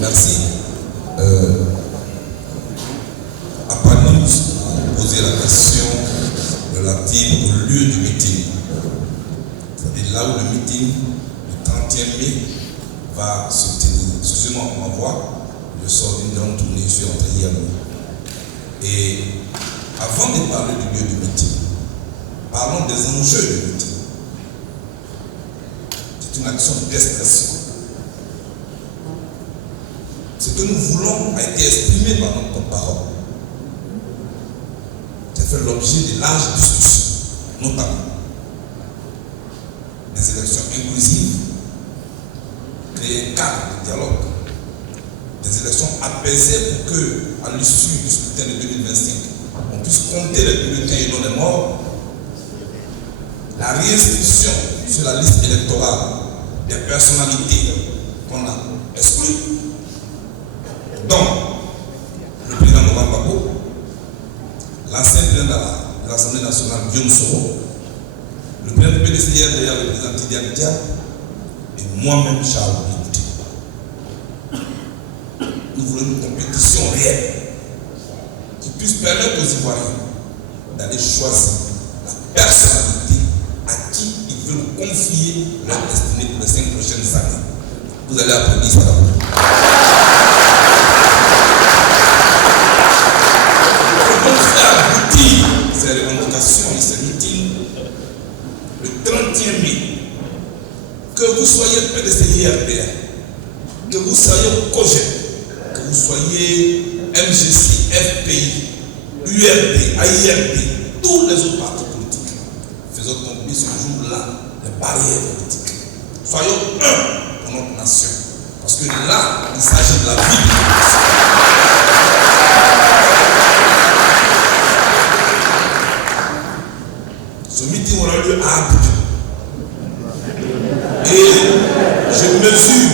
Merci. Après nous poser la question relative au lieu du meeting. C'est-à-dire là où le meeting du 31 mai va se tenir. Excusez-moi pour ma voix, je sors d'une grande tournée, je suis rentré hier nuit. Et avant de parler du lieu du meeting, parlons des enjeux du meeting. C'est une action d'expression. Ce que nous voulons a été exprimé par notre parole. C'est fait l'objet de larges discussions, notamment des élections inclusives, créer un cadre de dialogue, des élections apaisées pour que, à l'issue du scrutin de 2025, on puisse compter les bulletins et non les morts, la réinscription sur la liste électorale des personnalités qu'on a exclues. Donc, le président Laurent Gbagbo, l'ancien président de l'Assemblée nationale Guillaume Soro, le président du PDCR d'ailleurs, le président Tidiane Dia, et moi-même Charles Bouti. Nous voulons une compétition réelle qui puisse permettre aux Ivoiriens d'aller choisir la personnalité à qui ils veulent confier leur destinée pour les 5 prochaines années. Vous allez applaudir ça d'abord. Ces revendications et ces meetings le 31 mai, que vous soyez PDCI-RDR, que vous soyez COGEP, que vous soyez MGC, FPI, URD, AIRD, tous les autres partis politiques, faisons tomber ce jour-là les barrières politiques. Soyons un pour notre nation, parce que là, il s'agit de la vie de notre nation. Ce meeting aura lieu à Abidjan. Et je mesure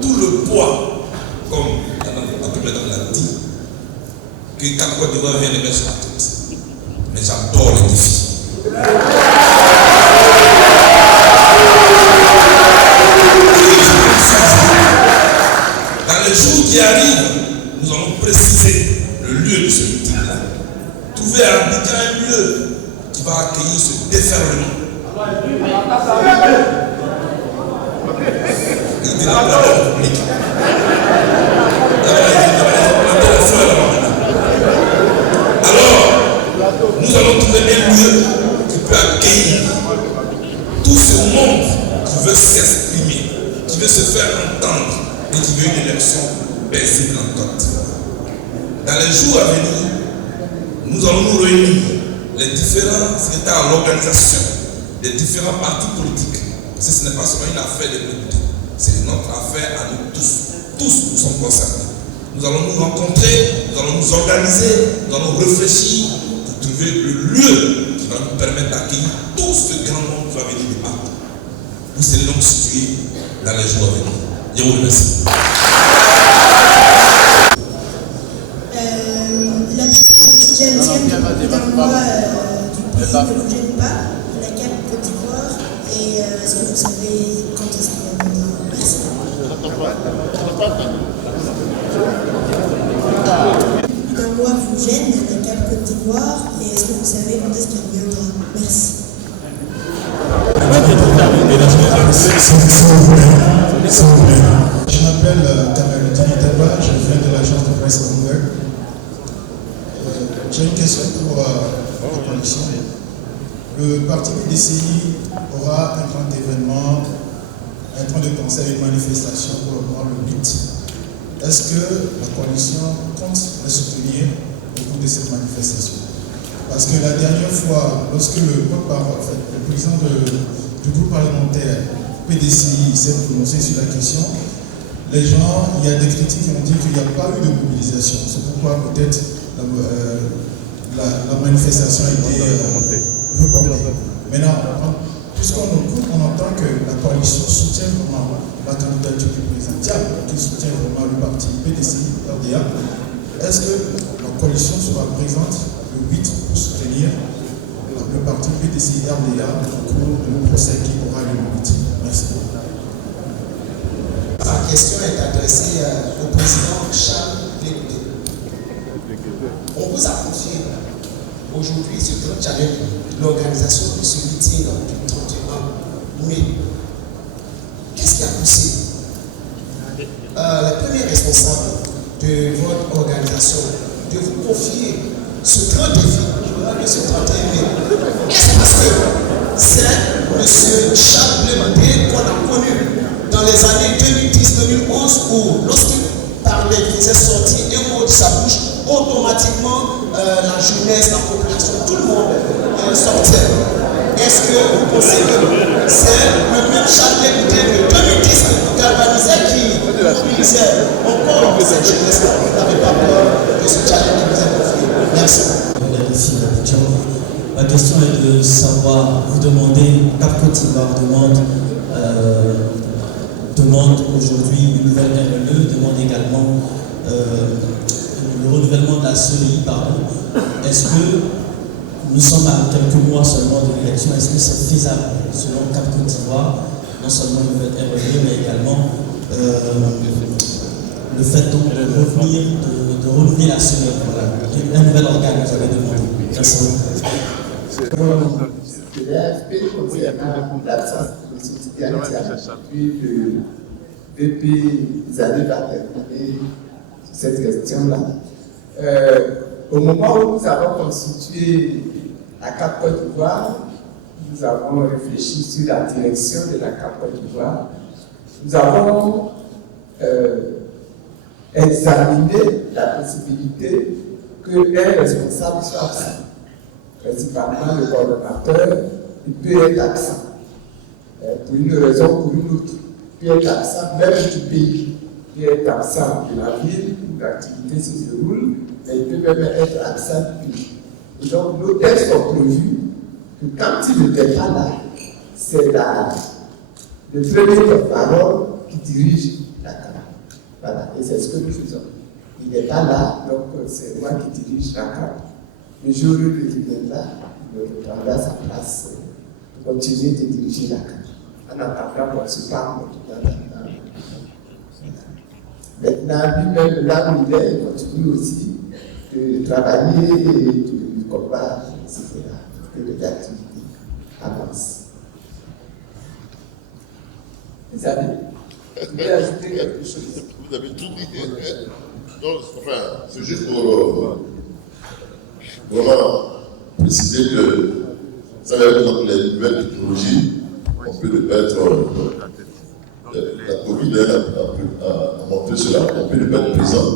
tout le poids, comme la première dame l'a dit, que que quand Côte d'Ivoire vient de mettre sur la tête. Mais j'adore les défis. Dans les jours qui arrivent, nous allons préciser le lieu de ce meeting-là. Trouver à Abidjan un lieu qui va accueillir ce déferlement. Il dit la République. Alors, nous allons trouver un lieu qui peut accueillir tout ce monde qui veut s'exprimer, qui veut se faire entendre et qui veut une élection paisible en Côte. Dans les jours à venir, nous allons nous réunir, les différents secrétaires à l'organisation des différents partis politiques. Parce que ce n'est pas seulement une affaire des députés, c'est notre affaire à nous tous. Tous nous sommes concernés. Nous allons nous rencontrer, nous allons nous organiser, nous allons réfléchir pour trouver le lieu qui va nous permettre d'accueillir tout ce grand monde qui va venir de partout. Vous serez donc situés dans les jours à venir. Je vous remercie. La petite jeune d'un mois du pays ne vous gêne pas, la CAP Côte d'Ivoire, et est-ce que vous savez quand est-ce qu'il va venir? Merci. D'un mois vous gêne, la CAP Côte d'Ivoire, et est-ce que vous savez quand est-ce qu'il reviendra? Merci. Je m'appelle Kamaludin Itaba, je viens de l'agence de presse Bloomberg. J'ai une question pour la coalition. Le parti PDCI aura un grand événement, un temps de concert, une manifestation pour le mois le 8. Est-ce que la coalition compte les soutenir au cours de cette manifestation? Parce que la dernière fois, lorsque le porte-parole, le président du groupe parlementaire PDCI s'est prononcé sur la question, les gens, il y a des critiques qui ont dit qu'il n'y a pas eu de mobilisation. C'est pourquoi peut-être la manifestation a été reportée. Maintenant, puisqu'on entend que la coalition soutient vraiment la candidature du président Diab, qui soutient vraiment le parti PDCI, RDA, est-ce que la coalition sera présente le 8 pour soutenir le parti PDCI RDA au cours du procès qui aura lieu le 8? Merci. Ma question est adressée au président Charles Légoté. On vous a confié aujourd'hui ce grand challenge, l'organisation de ce meeting du 31 mai. Qu'est-ce qui a poussé le premier responsable de votre organisation de vous confier ce grand défi de ce 31 mai? Est-ce parce que c'est M. Charles Légoté qu'on a connu dans les années 2010-2011 où lorsqu'il parlait, il faisait sortir un mot de sa bouche, automatiquement la jeunesse, la population, tout le monde sortait? Est-ce que vous pensez que c'est le même Charles Légoté de 2010 qui galvanisait, qui mobilisait encore cette jeunesse-là? Vous n'avez pas peur de ce challenge qui vous est confié? Merci. Ma question est de savoir, vous demandez, CAP Côte d'Ivoire demande aujourd'hui une nouvelle RLE, demande également le renouvellement de la CEI, pardon. Est-ce que nous sommes à quelques mois seulement de l'élection, est-ce que c'est faisable selon CAP Côte d'Ivoire, non seulement une nouvelle RLE, mais également le fait donc de renouveler la CEI, voilà, un nouvel organe que vous avez demandé. Merci. De l'AFP concernant l'absence de subsidiarité depuis le VP Zadé va terminer cette question-là. Au moment où nous avons constitué la CAP Côte d'Ivoire, nous avons réfléchi sur la direction de la CAP Côte d'Ivoire. Nous avons examiné la possibilité qu'un responsable soit absent. Principalement le coordonnateur, il peut être absent. Pour une raison ou pour une autre. Il peut être absent même du pays. Il peut être absent de la ville où l'activité se déroule, mais il peut même être absent du pays. Et donc nos textes ont prévu que quand il n'était pas là, c'est le premier porte-parole qui dirige la CAP. Voilà, et c'est ce que nous faisons. il n'est pas là, donc c'est moi qui dirige la CAP. Le jour où il viendra, il prendra sa place pour continuer de diriger la CAP. En attendant, on se parle maintenant, lui-même, là où il est, il continue aussi de travailler et de combattre, etc. Que les activités avancent. Vous voulez ajouter quelque chose? Vous avez tout dit. Non, enfin, c'est juste pour vraiment préciser que, ça va être les nouvelles technologies, on peut ne pas être. La Covid a montré cela, on peut ne pas être présent.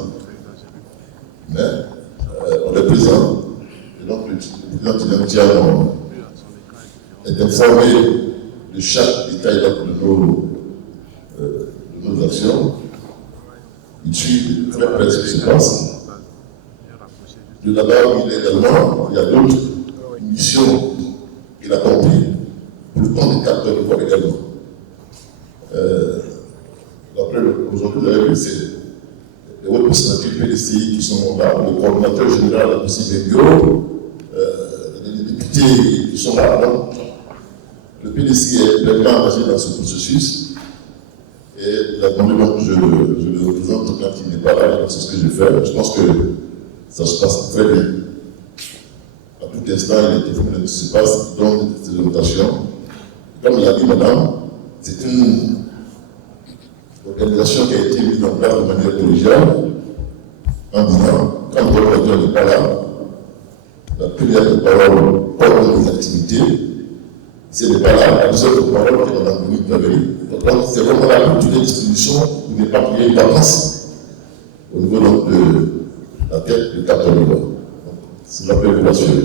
Mais on est présent. Et donc, le président Tidiane est informé de chaque détail de nos actions. Il suit très près ce qui se passe. De là-bas où il est également, il y a d'autres missions qu'il a compris pour le compte des capteurs de voix également. Après, aujourd'hui, vous avez vu, c'est les hautes personnalités PDCI qui sont là, le coordinateur général de Sibério, les députés qui sont là. Donc, le PDCI est pleinement engagé dans ce processus. Et la demande, je le représente quand il n'est pas là, c'est ce que je fais. Je pense que ça se passe très bien. À tout instant, il est informé de ce qui se passe, il donne des orientations. Comme l'a dit madame, c'est une organisation qui a été mise en place de manière collégiale en disant, quand le coordinateur n'est pas là, la première parole coordonne les activités. Si elle n'est pas là, la deuxième parole qui est dans la communauté de la mairie. Donc c'est vraiment là pour toutes les dispositions pour n'épargner une vacance au niveau donc, de la tête de 4 millions. C'est l'appel pour l'assurer.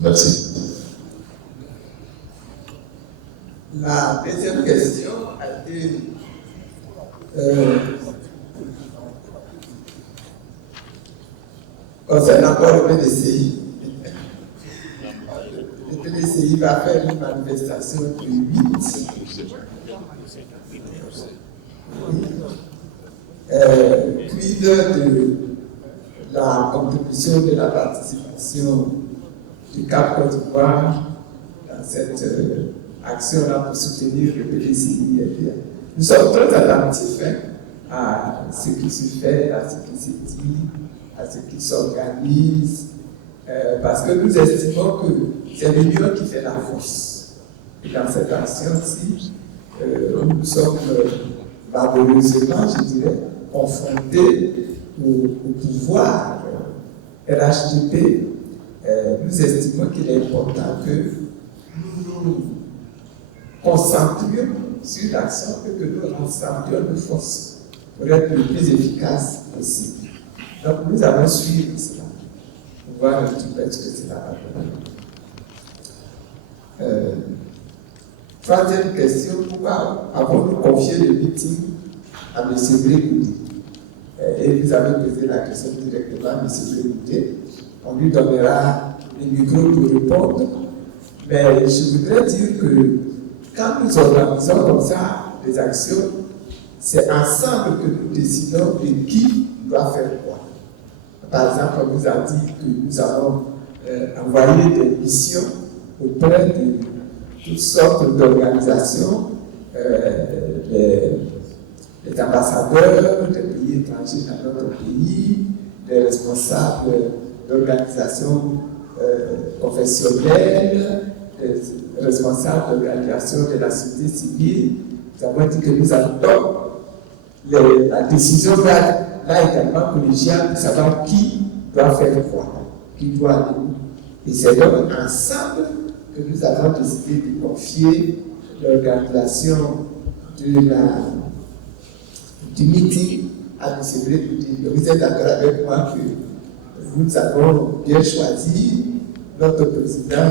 Merci. La deuxième question a été concernant encore le PDCI. Le PDCI va faire une manifestation le 8. Puis de la contribution de la participation du Cap Côte d'Ivoire dans cette action-là pour soutenir le PDCI. Nous sommes très attentifs à ce qui se fait, à ce qui se dit, à ce qui s'organise, parce que nous estimons que c'est l'union qui fait la force. Et dans cette action-ci, nous sommes malheureusement, je dirais, confrontés au pouvoir RHDP. Nous estimons qu'il est important que nous nous concentrions sur l'action et que nous rassemblions nos forces pour être le plus efficace possible. Donc nous allons suivre cela pour voir un petit peu ce que cela va donner. Troisième question, pourquoi avons-nous confié le meeting à M. Brégoudi? Et vous avez posé la question directement à M. Brégoudi. On lui donnera le micro pour répondre. Mais je voudrais dire que quand nous organisons comme ça des actions, c'est ensemble que nous décidons de qui doit faire quoi. Par exemple, on nous a dit que nous allons envoyer des missions auprès de toutes sortes d'organisations, les ambassadeurs des pays étrangers dans notre pays, les responsables d'organisations confessionnelles, les responsables d'organisations de la société civile. Nous avons dit que nous allons la décision là également collégiale de savoir qui doit faire quoi, qui doit aller où. Et c'est donc ensemble que nous avons décidé de confier l'organisation du meeting à M. Brégoudi. Vous êtes d'accord avec moi que nous avons bien choisi notre président,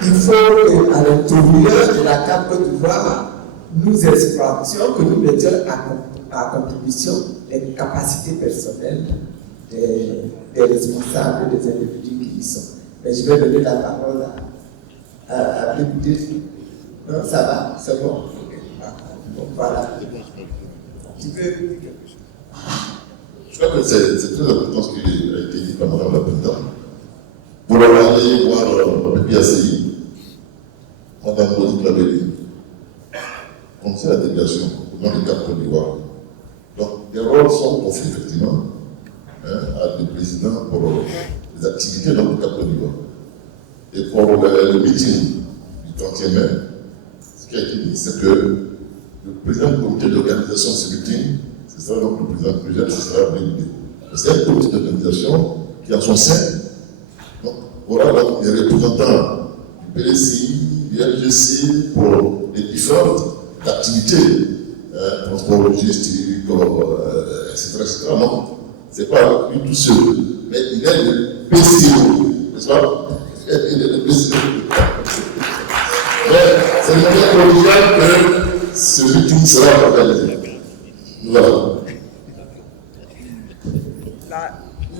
Il faut qu'à l'intérieur de la CAP Côte d'Ivoire, nous exploitions, que nous mettions à contribution les capacités personnelles des responsables, des individus qui y sont. Mais je vais donner la parole à Brégoudi. Non, ça va, c'est bon. Donc voilà. Tu veux dire quelque chose? Je crois que c'est très important ce qui a été dit par Mme la Présidente. Pour aller voir le PACI, Mme Rose l'avait dit, on sait la délégation dans le cadre Côte d'Ivoire. Donc, les rôles sont confiés effectivement à des présidents pour les activités dans le cadre Côte d'Ivoire. Et pour le meeting du 30e mai, ce qui a été dit, c'est que le président du comité d'organisation de ce meeting, ce sera donc le président du GEP, ce sera Bénidé. C'est un comité d'organisation qui, en son sein, aura donc des représentants du PDCI, du LGC pour les différentes activités, transport logistique, etc. Non, ce n'est pas lui tout seul, mais il est le PCO, n'est-ce pas? Il est le PCO. Mais c'est une manière collégiale que ce meeting sera organisé. Voilà.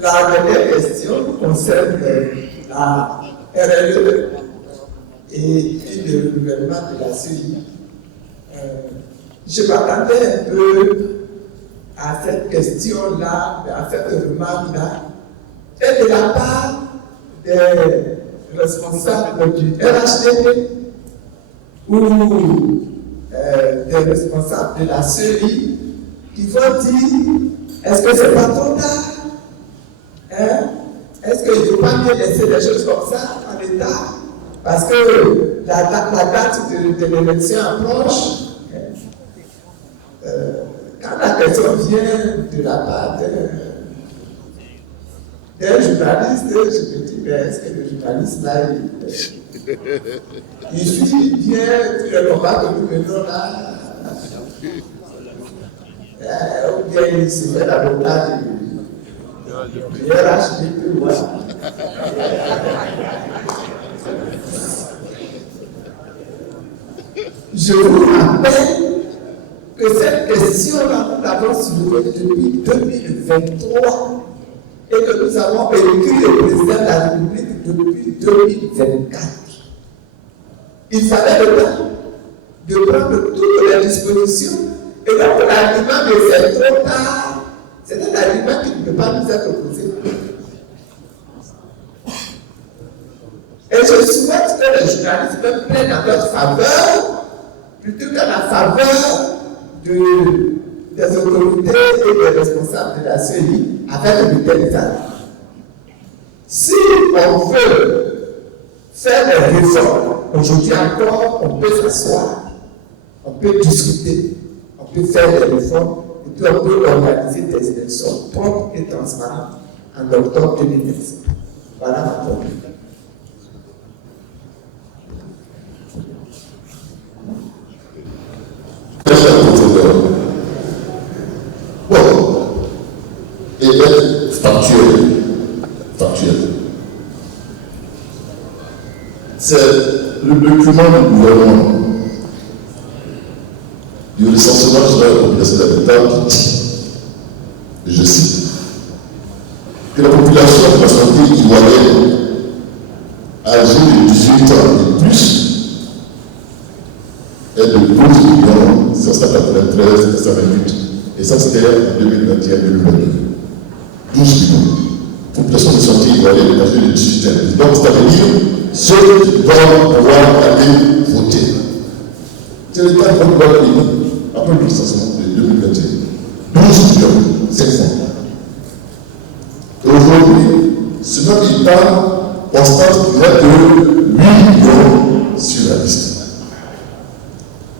La dernière question concerne la RLE et le gouvernement de la CEI. Je m'attendais un peu à cette question-là, à cette remarque-là, et de la part des responsables du RHDP ou des responsables de la CEI qui vont dire est-ce que c'est pas trop tard? Est-ce qu'il ne faut pas mieux laisser des choses comme ça en état? Parce que la date de l'élection approche. Quand la question vient de la part d'un journaliste, je me dis, mais est-ce que le journaliste là, il suit bien tous les combats que nous menons là? Ou bien il se fait l'avocat du RHDP, voilà. Je vous rappelle que cette question-là, nous l'avons soulevée depuis 2023 et que nous avons écrit le président de la République depuis 2024. Il fallait le temps de prendre toutes les dispositions et donc l'argument de c'est trop tard, c'est un argument qui ne peut pas nous être opposé. Et je souhaite que les journalistes me prennent en leur faveur plutôt qu'à la faveur des autorités et des responsables de la CEI avec une telle état. Si on veut faire des réformes, aujourd'hui encore, on peut s'asseoir, on peut discuter, on peut faire des réformes et puis on peut organiser des élections propres et transparentes en octobre 2015. Voilà ma première. Bon, et être factuel. C'est le document du gouvernement du recensement général de la population d'habitants qui dit, et je cite, que la population de la nationalité ivoirienne âgée de 18 ans et plus est de 12 593 528. Et ça, c'était en 2021-2022. 12 millions. Population de santé ivoirienne âgée de 18 ans. Donc, c'est-à-dire ceux qui doivent pouvoir aller voter. C'est l'État qui doit payer après le recensement de 2021. 12 millions, 500. Et aujourd'hui, ce même État constate qu'il n'y a que 8 millions sur la liste.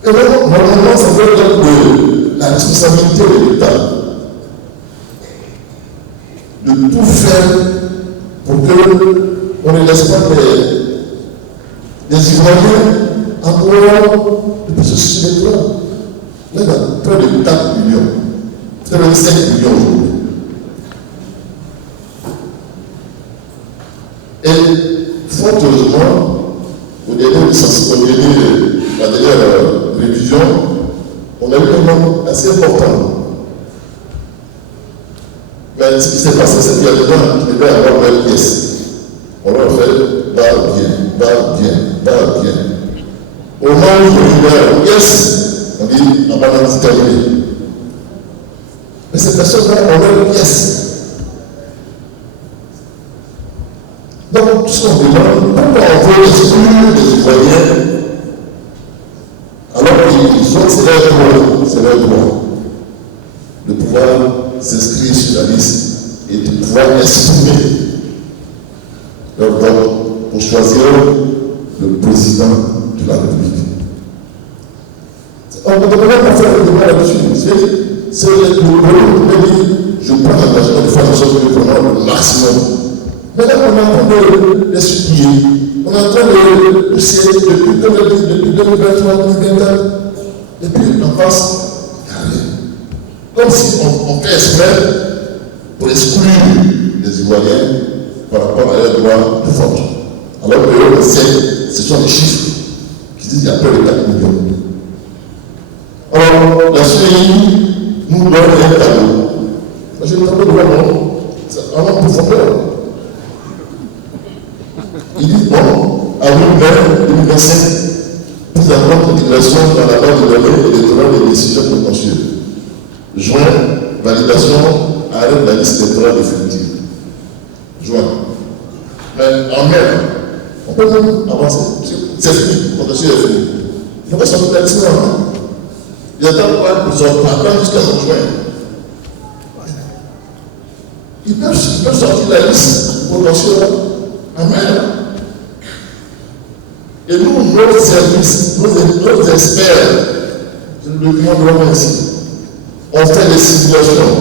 Et donc, normalement, ça veut dire que la responsabilité de l'État de tout faire pour qu'on ne laisse pas les Ivoiriens en dehors du processus électoral. Là, il y a près de 4 millions, près de 5 millions aujourd'hui. Et fort heureusement, au début la dernière révision, on a eu un nombre assez important. Mais ce qui s'est passé, c'est qu'il y a des gens qui devaient avoir leur pièce. On leur fait va bien. Au moment où il dit yes, on dit la banane c'est terminé. Mais ces personnes-là, on dit yes. Donc, tout ce qu'on demande, pourquoi on veut exclure les Ivoiriens alors qu'ils ont, c'est leur droit de pouvoir s'inscrire sur la liste et de pouvoir exprimer leur vote pour choisir le président de la République. On ne peut pas faire le débat là-dessus. C'est le gouvernement qui dit je prends l'engagement de faire en sorte que nous prenons le maximum. Mais là, on est en train de les supplier. On est en train de pousser depuis 2023, 2024. Depuis en face, il n'y a rien. Comme si on fait exprès pour exclure les Ivoiriens par rapport à leurs droits de vote. Alors que on sait, ce sont des chiffres qui disent qu'il y a près de 4 millions. Alors, la CEI nous donne un cadeau. Je ne sais pas de voir, non. C'est vraiment profondeur. Il dit, bon, à nous-mêmes, 2025, nous avons une migration dans la base de données électorale des décisions contentieuses. Juin, validation, arrêt de la liste électorale définitive. Juin. Mais en mai, on peut même avancer. C'est fini, le contentieux est fini. Il faut sortir de la liste en mai. Il y a tant de gens qui attendent jusqu'à juin. Ils peuvent sortir de la liste contentieuse en mai. Et nous, nos services, nos experts, je le demande ainsi, on fait des simulations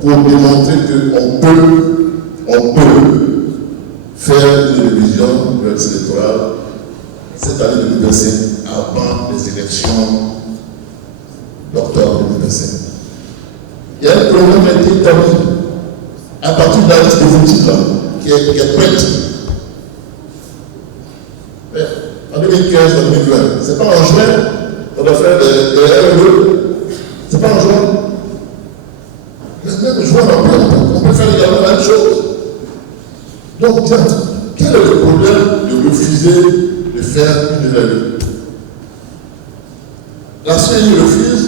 pour démontrer qu'on peut faire une révision de la liste électorale cette année 2025 avant les élections d'octobre 2025. Il y a un programme qui a été établi à partir de la liste définitive qui est prête. En 2015, en 2020, c'est pas en juin qu'on va faire des RE2. C'est pas en juin. Mais même juin, on peut faire également la même chose. Donc, quel est le problème de refuser de faire une RE2? La CEI refuse,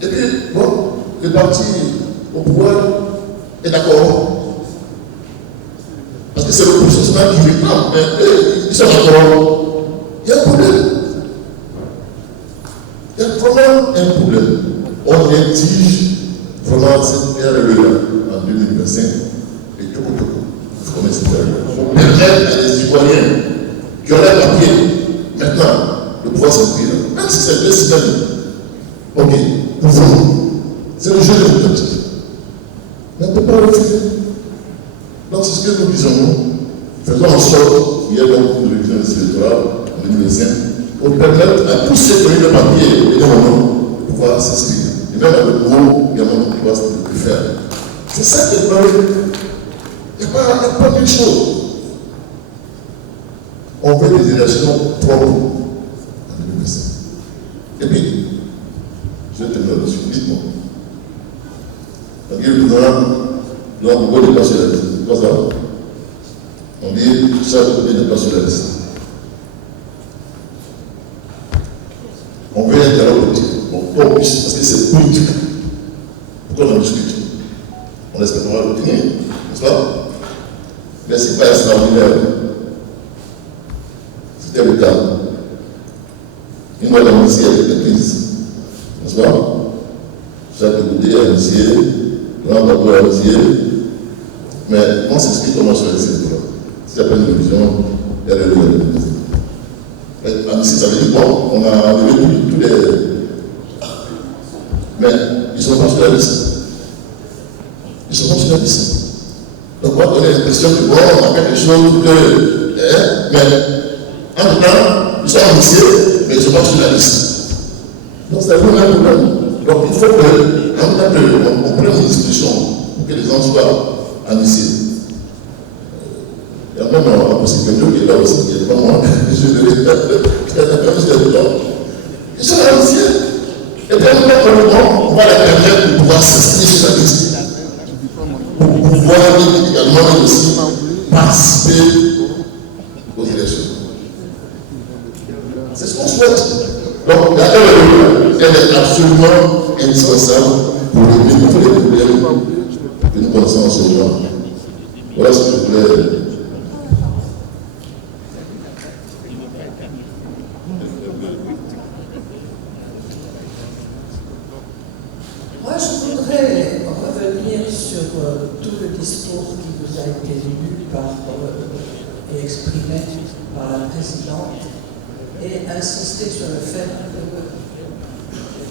et puis, bon, le parti au pouvoir est d'accord. Parce que c'est le processus qui réclame, mais ils sont d'accord. Il y a un problème. Il y a vraiment un problème. On exige vraiment cette RE en 2025 et tout. Comment cette RE pour permettre à des Ivoiriens qui ont les papiers maintenant de pouvoir s'inscrire. Même si c'est 2 semaines. Ok, pour vous. C'est le jeu démocratique. Mais on ne peut pas refuser. Donc c'est ce que nous disons. Faisons en sorte qu'il y ait donc une révision électorale en 2025 pour permettre à tous ceux qui ont eu le papier et le moment de pouvoir s'inscrire. Et même à le gros également de pouvoir le faire. C'est ça qui est vrai. Il n'y a pas mille choses. On veut des élections propres en 2025. Et puis, je vais terminer là-dessus, dites-moi. Le président doit beaucoup de place sur la liste. C'est quoi ça? On dit chaque côté de place sur la liste. On veut un dialogue politique. Bon, parce que c'est politique. Pourquoi on en discute? On espère qu'on va l'obtenir, n'est-ce pas? Mais ce n'est pas extraordinaire. C'était le cas. Une fois l'amitié avec l'Église, n'est-ce pas? Chaque côté a initié, l'un d'abord a initié, mais on s'inscrit comment sur la liste électorale. C'est pas une révision, il y a le lieu de l'Église. L'amitié, ça veut dire bon, on a enlevé tous les. Mais ils ne sont pas sur la liste. Ils ne sont pas sur la liste. Donc on a l'impression que bon, on a quelque chose que. Mais en tout cas, ils sont initiés, mais ils ne sont pas sur la liste. Donc c'est vraiment un problème. Donc il faut qu'on prenne une discussion pour que les gens soient initiés. Il y a même un possibilité qui est là aussi, qui est pas moi, je ne l'ai pas ils sont initiés. Et bien, on va les permettre de pouvoir s'inscrire sur la liste. Pour pouvoir également aussi participer aux élections. C'est ce qu'on souhaite. absolument indispensable pour régler tous les problèmes que nous pensons en ce moment. Voilà ce que je voulais. Moi, je voudrais revenir sur tout le discours qui vous a été lu et exprimé par la présidente et insister sur le fait que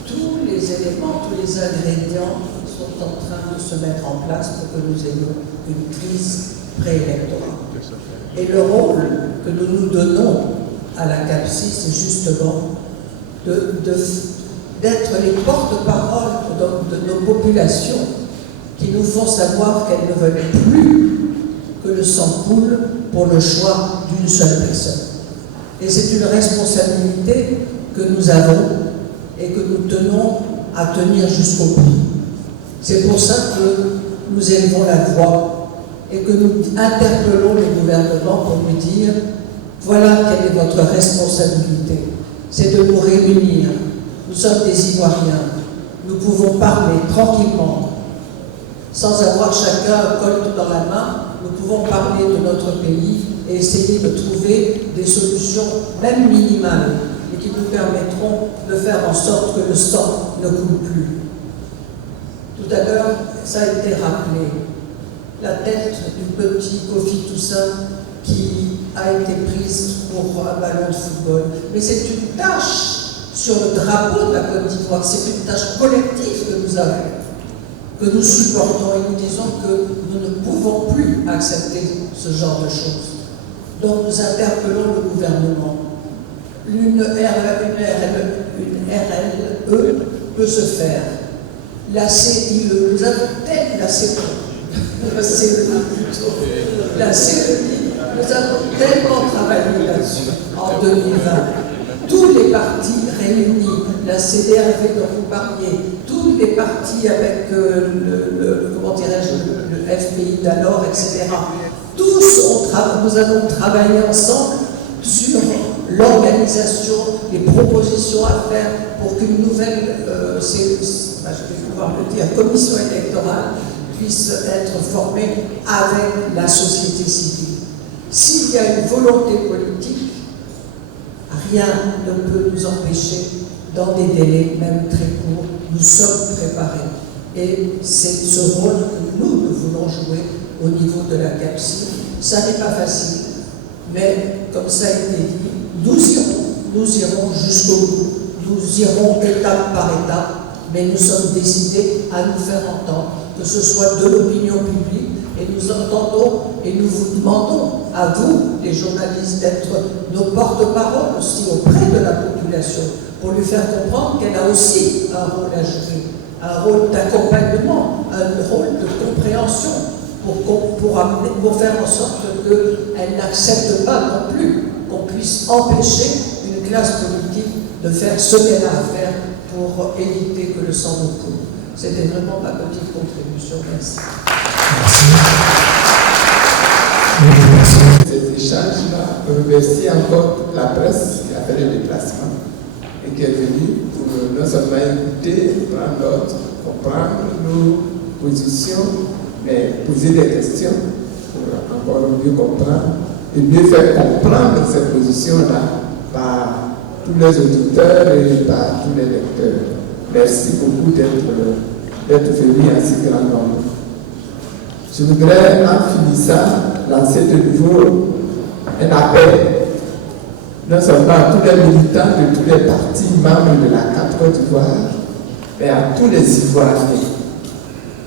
tous les éléments, tous les ingrédients sont en train de se mettre en place pour que nous ayons une crise préélectorale. Et le rôle que nous nous donnons à la CAPCI, c'est justement d'être les porte-parole de nos populations qui nous font savoir qu'elles ne veulent plus que le sang coule pour le choix d'une seule personne. Et c'est une responsabilité que nous avons et que nous tenons à tenir jusqu'au bout. C'est pour ça que nous élevons la voix et que nous interpellons le gouvernement pour lui dire « Voilà quelle est votre responsabilité, c'est de nous réunir. Nous sommes des Ivoiriens, nous pouvons parler tranquillement, sans avoir chacun un colt dans la main, nous pouvons parler de notre pays et essayer de trouver des solutions, même minimales, et qui nous permettront de faire en sorte que le sang ne coule plus. » Tout à l'heure, ça a été rappelé, la tête du petit Kofi Toussaint qui a été prise pour un ballon de football. Mais c'est une tâche sur le drapeau de la Côte d'Ivoire, c'est une tâche collective que nous avons, que nous supportons et nous disons que nous ne pouvons plus accepter ce genre de choses. Donc nous interpellons le gouvernement. Une RLE peut se faire. La CIE, nous avons la CEI, nous avons tellement travaillé là-dessus en 2020. Tous les partis réunis, la CDRV dont vous parliez, tous les partis avec le FPI d'alors, etc. Tous, nous avons travaillé ensemble sur l'organisation, les propositions à faire pour qu'une nouvelle, je vais pouvoir le dire, commission électorale puisse être formée avec la société civile. S'il y a une volonté politique, rien ne peut nous empêcher, dans des délais même très courts, nous sommes préparés. Et c'est ce rôle que nous voulons jouer au niveau de la CAPCI. Ça n'est pas facile, mais comme ça a été dit, nous irons jusqu'au bout. Nous irons étape par étape, mais nous sommes décidés à nous faire entendre, que ce soit de l'opinion publique, et nous entendons et nous vous demandons à vous, les journalistes, d'être nos porte-parole aussi auprès de la population, pour lui faire comprendre qu'elle a aussi un rôle à jouer, un rôle d'accompagnement, un rôle de compréhension, pour faire en sorte qu'elle n'accepte pas non plus qu'on puisse empêcher une classe politique de faire ce qu'elle a à faire pour éviter que le sang nous coule. C'était vraiment ma petite contribution. Merci. Merci. Ces échanges-là, remercie encore toute la presse qui a fait le déplacement et qui est venue pour non seulement écouter, prendre note, comprendre nos positions, mais poser des questions pour encore mieux comprendre et mieux faire comprendre ces positions-là par tous les auditeurs et par tous les lecteurs. Merci beaucoup d'être venus à si grand nombre. Je voudrais, en finissant, lancer de nouveau un appel, non seulement à tous les militants de tous les partis membres de la Côte d'Ivoire, mais à tous les Ivoiriens.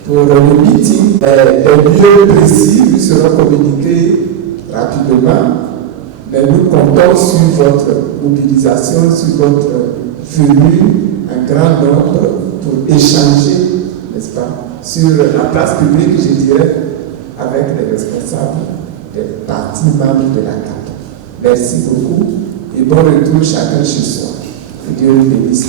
Pour le meeting, des lieux précis vous seront communiqués rapidement, mais nous comptons sur votre mobilisation, sur votre venue, un grand nombre, pour échanger, n'est-ce pas, sur la place publique, je dirais, avec les responsables des partis membres de la CAP. Merci beaucoup et bon retour chacun chez soi. Que Dieu vous bénisse.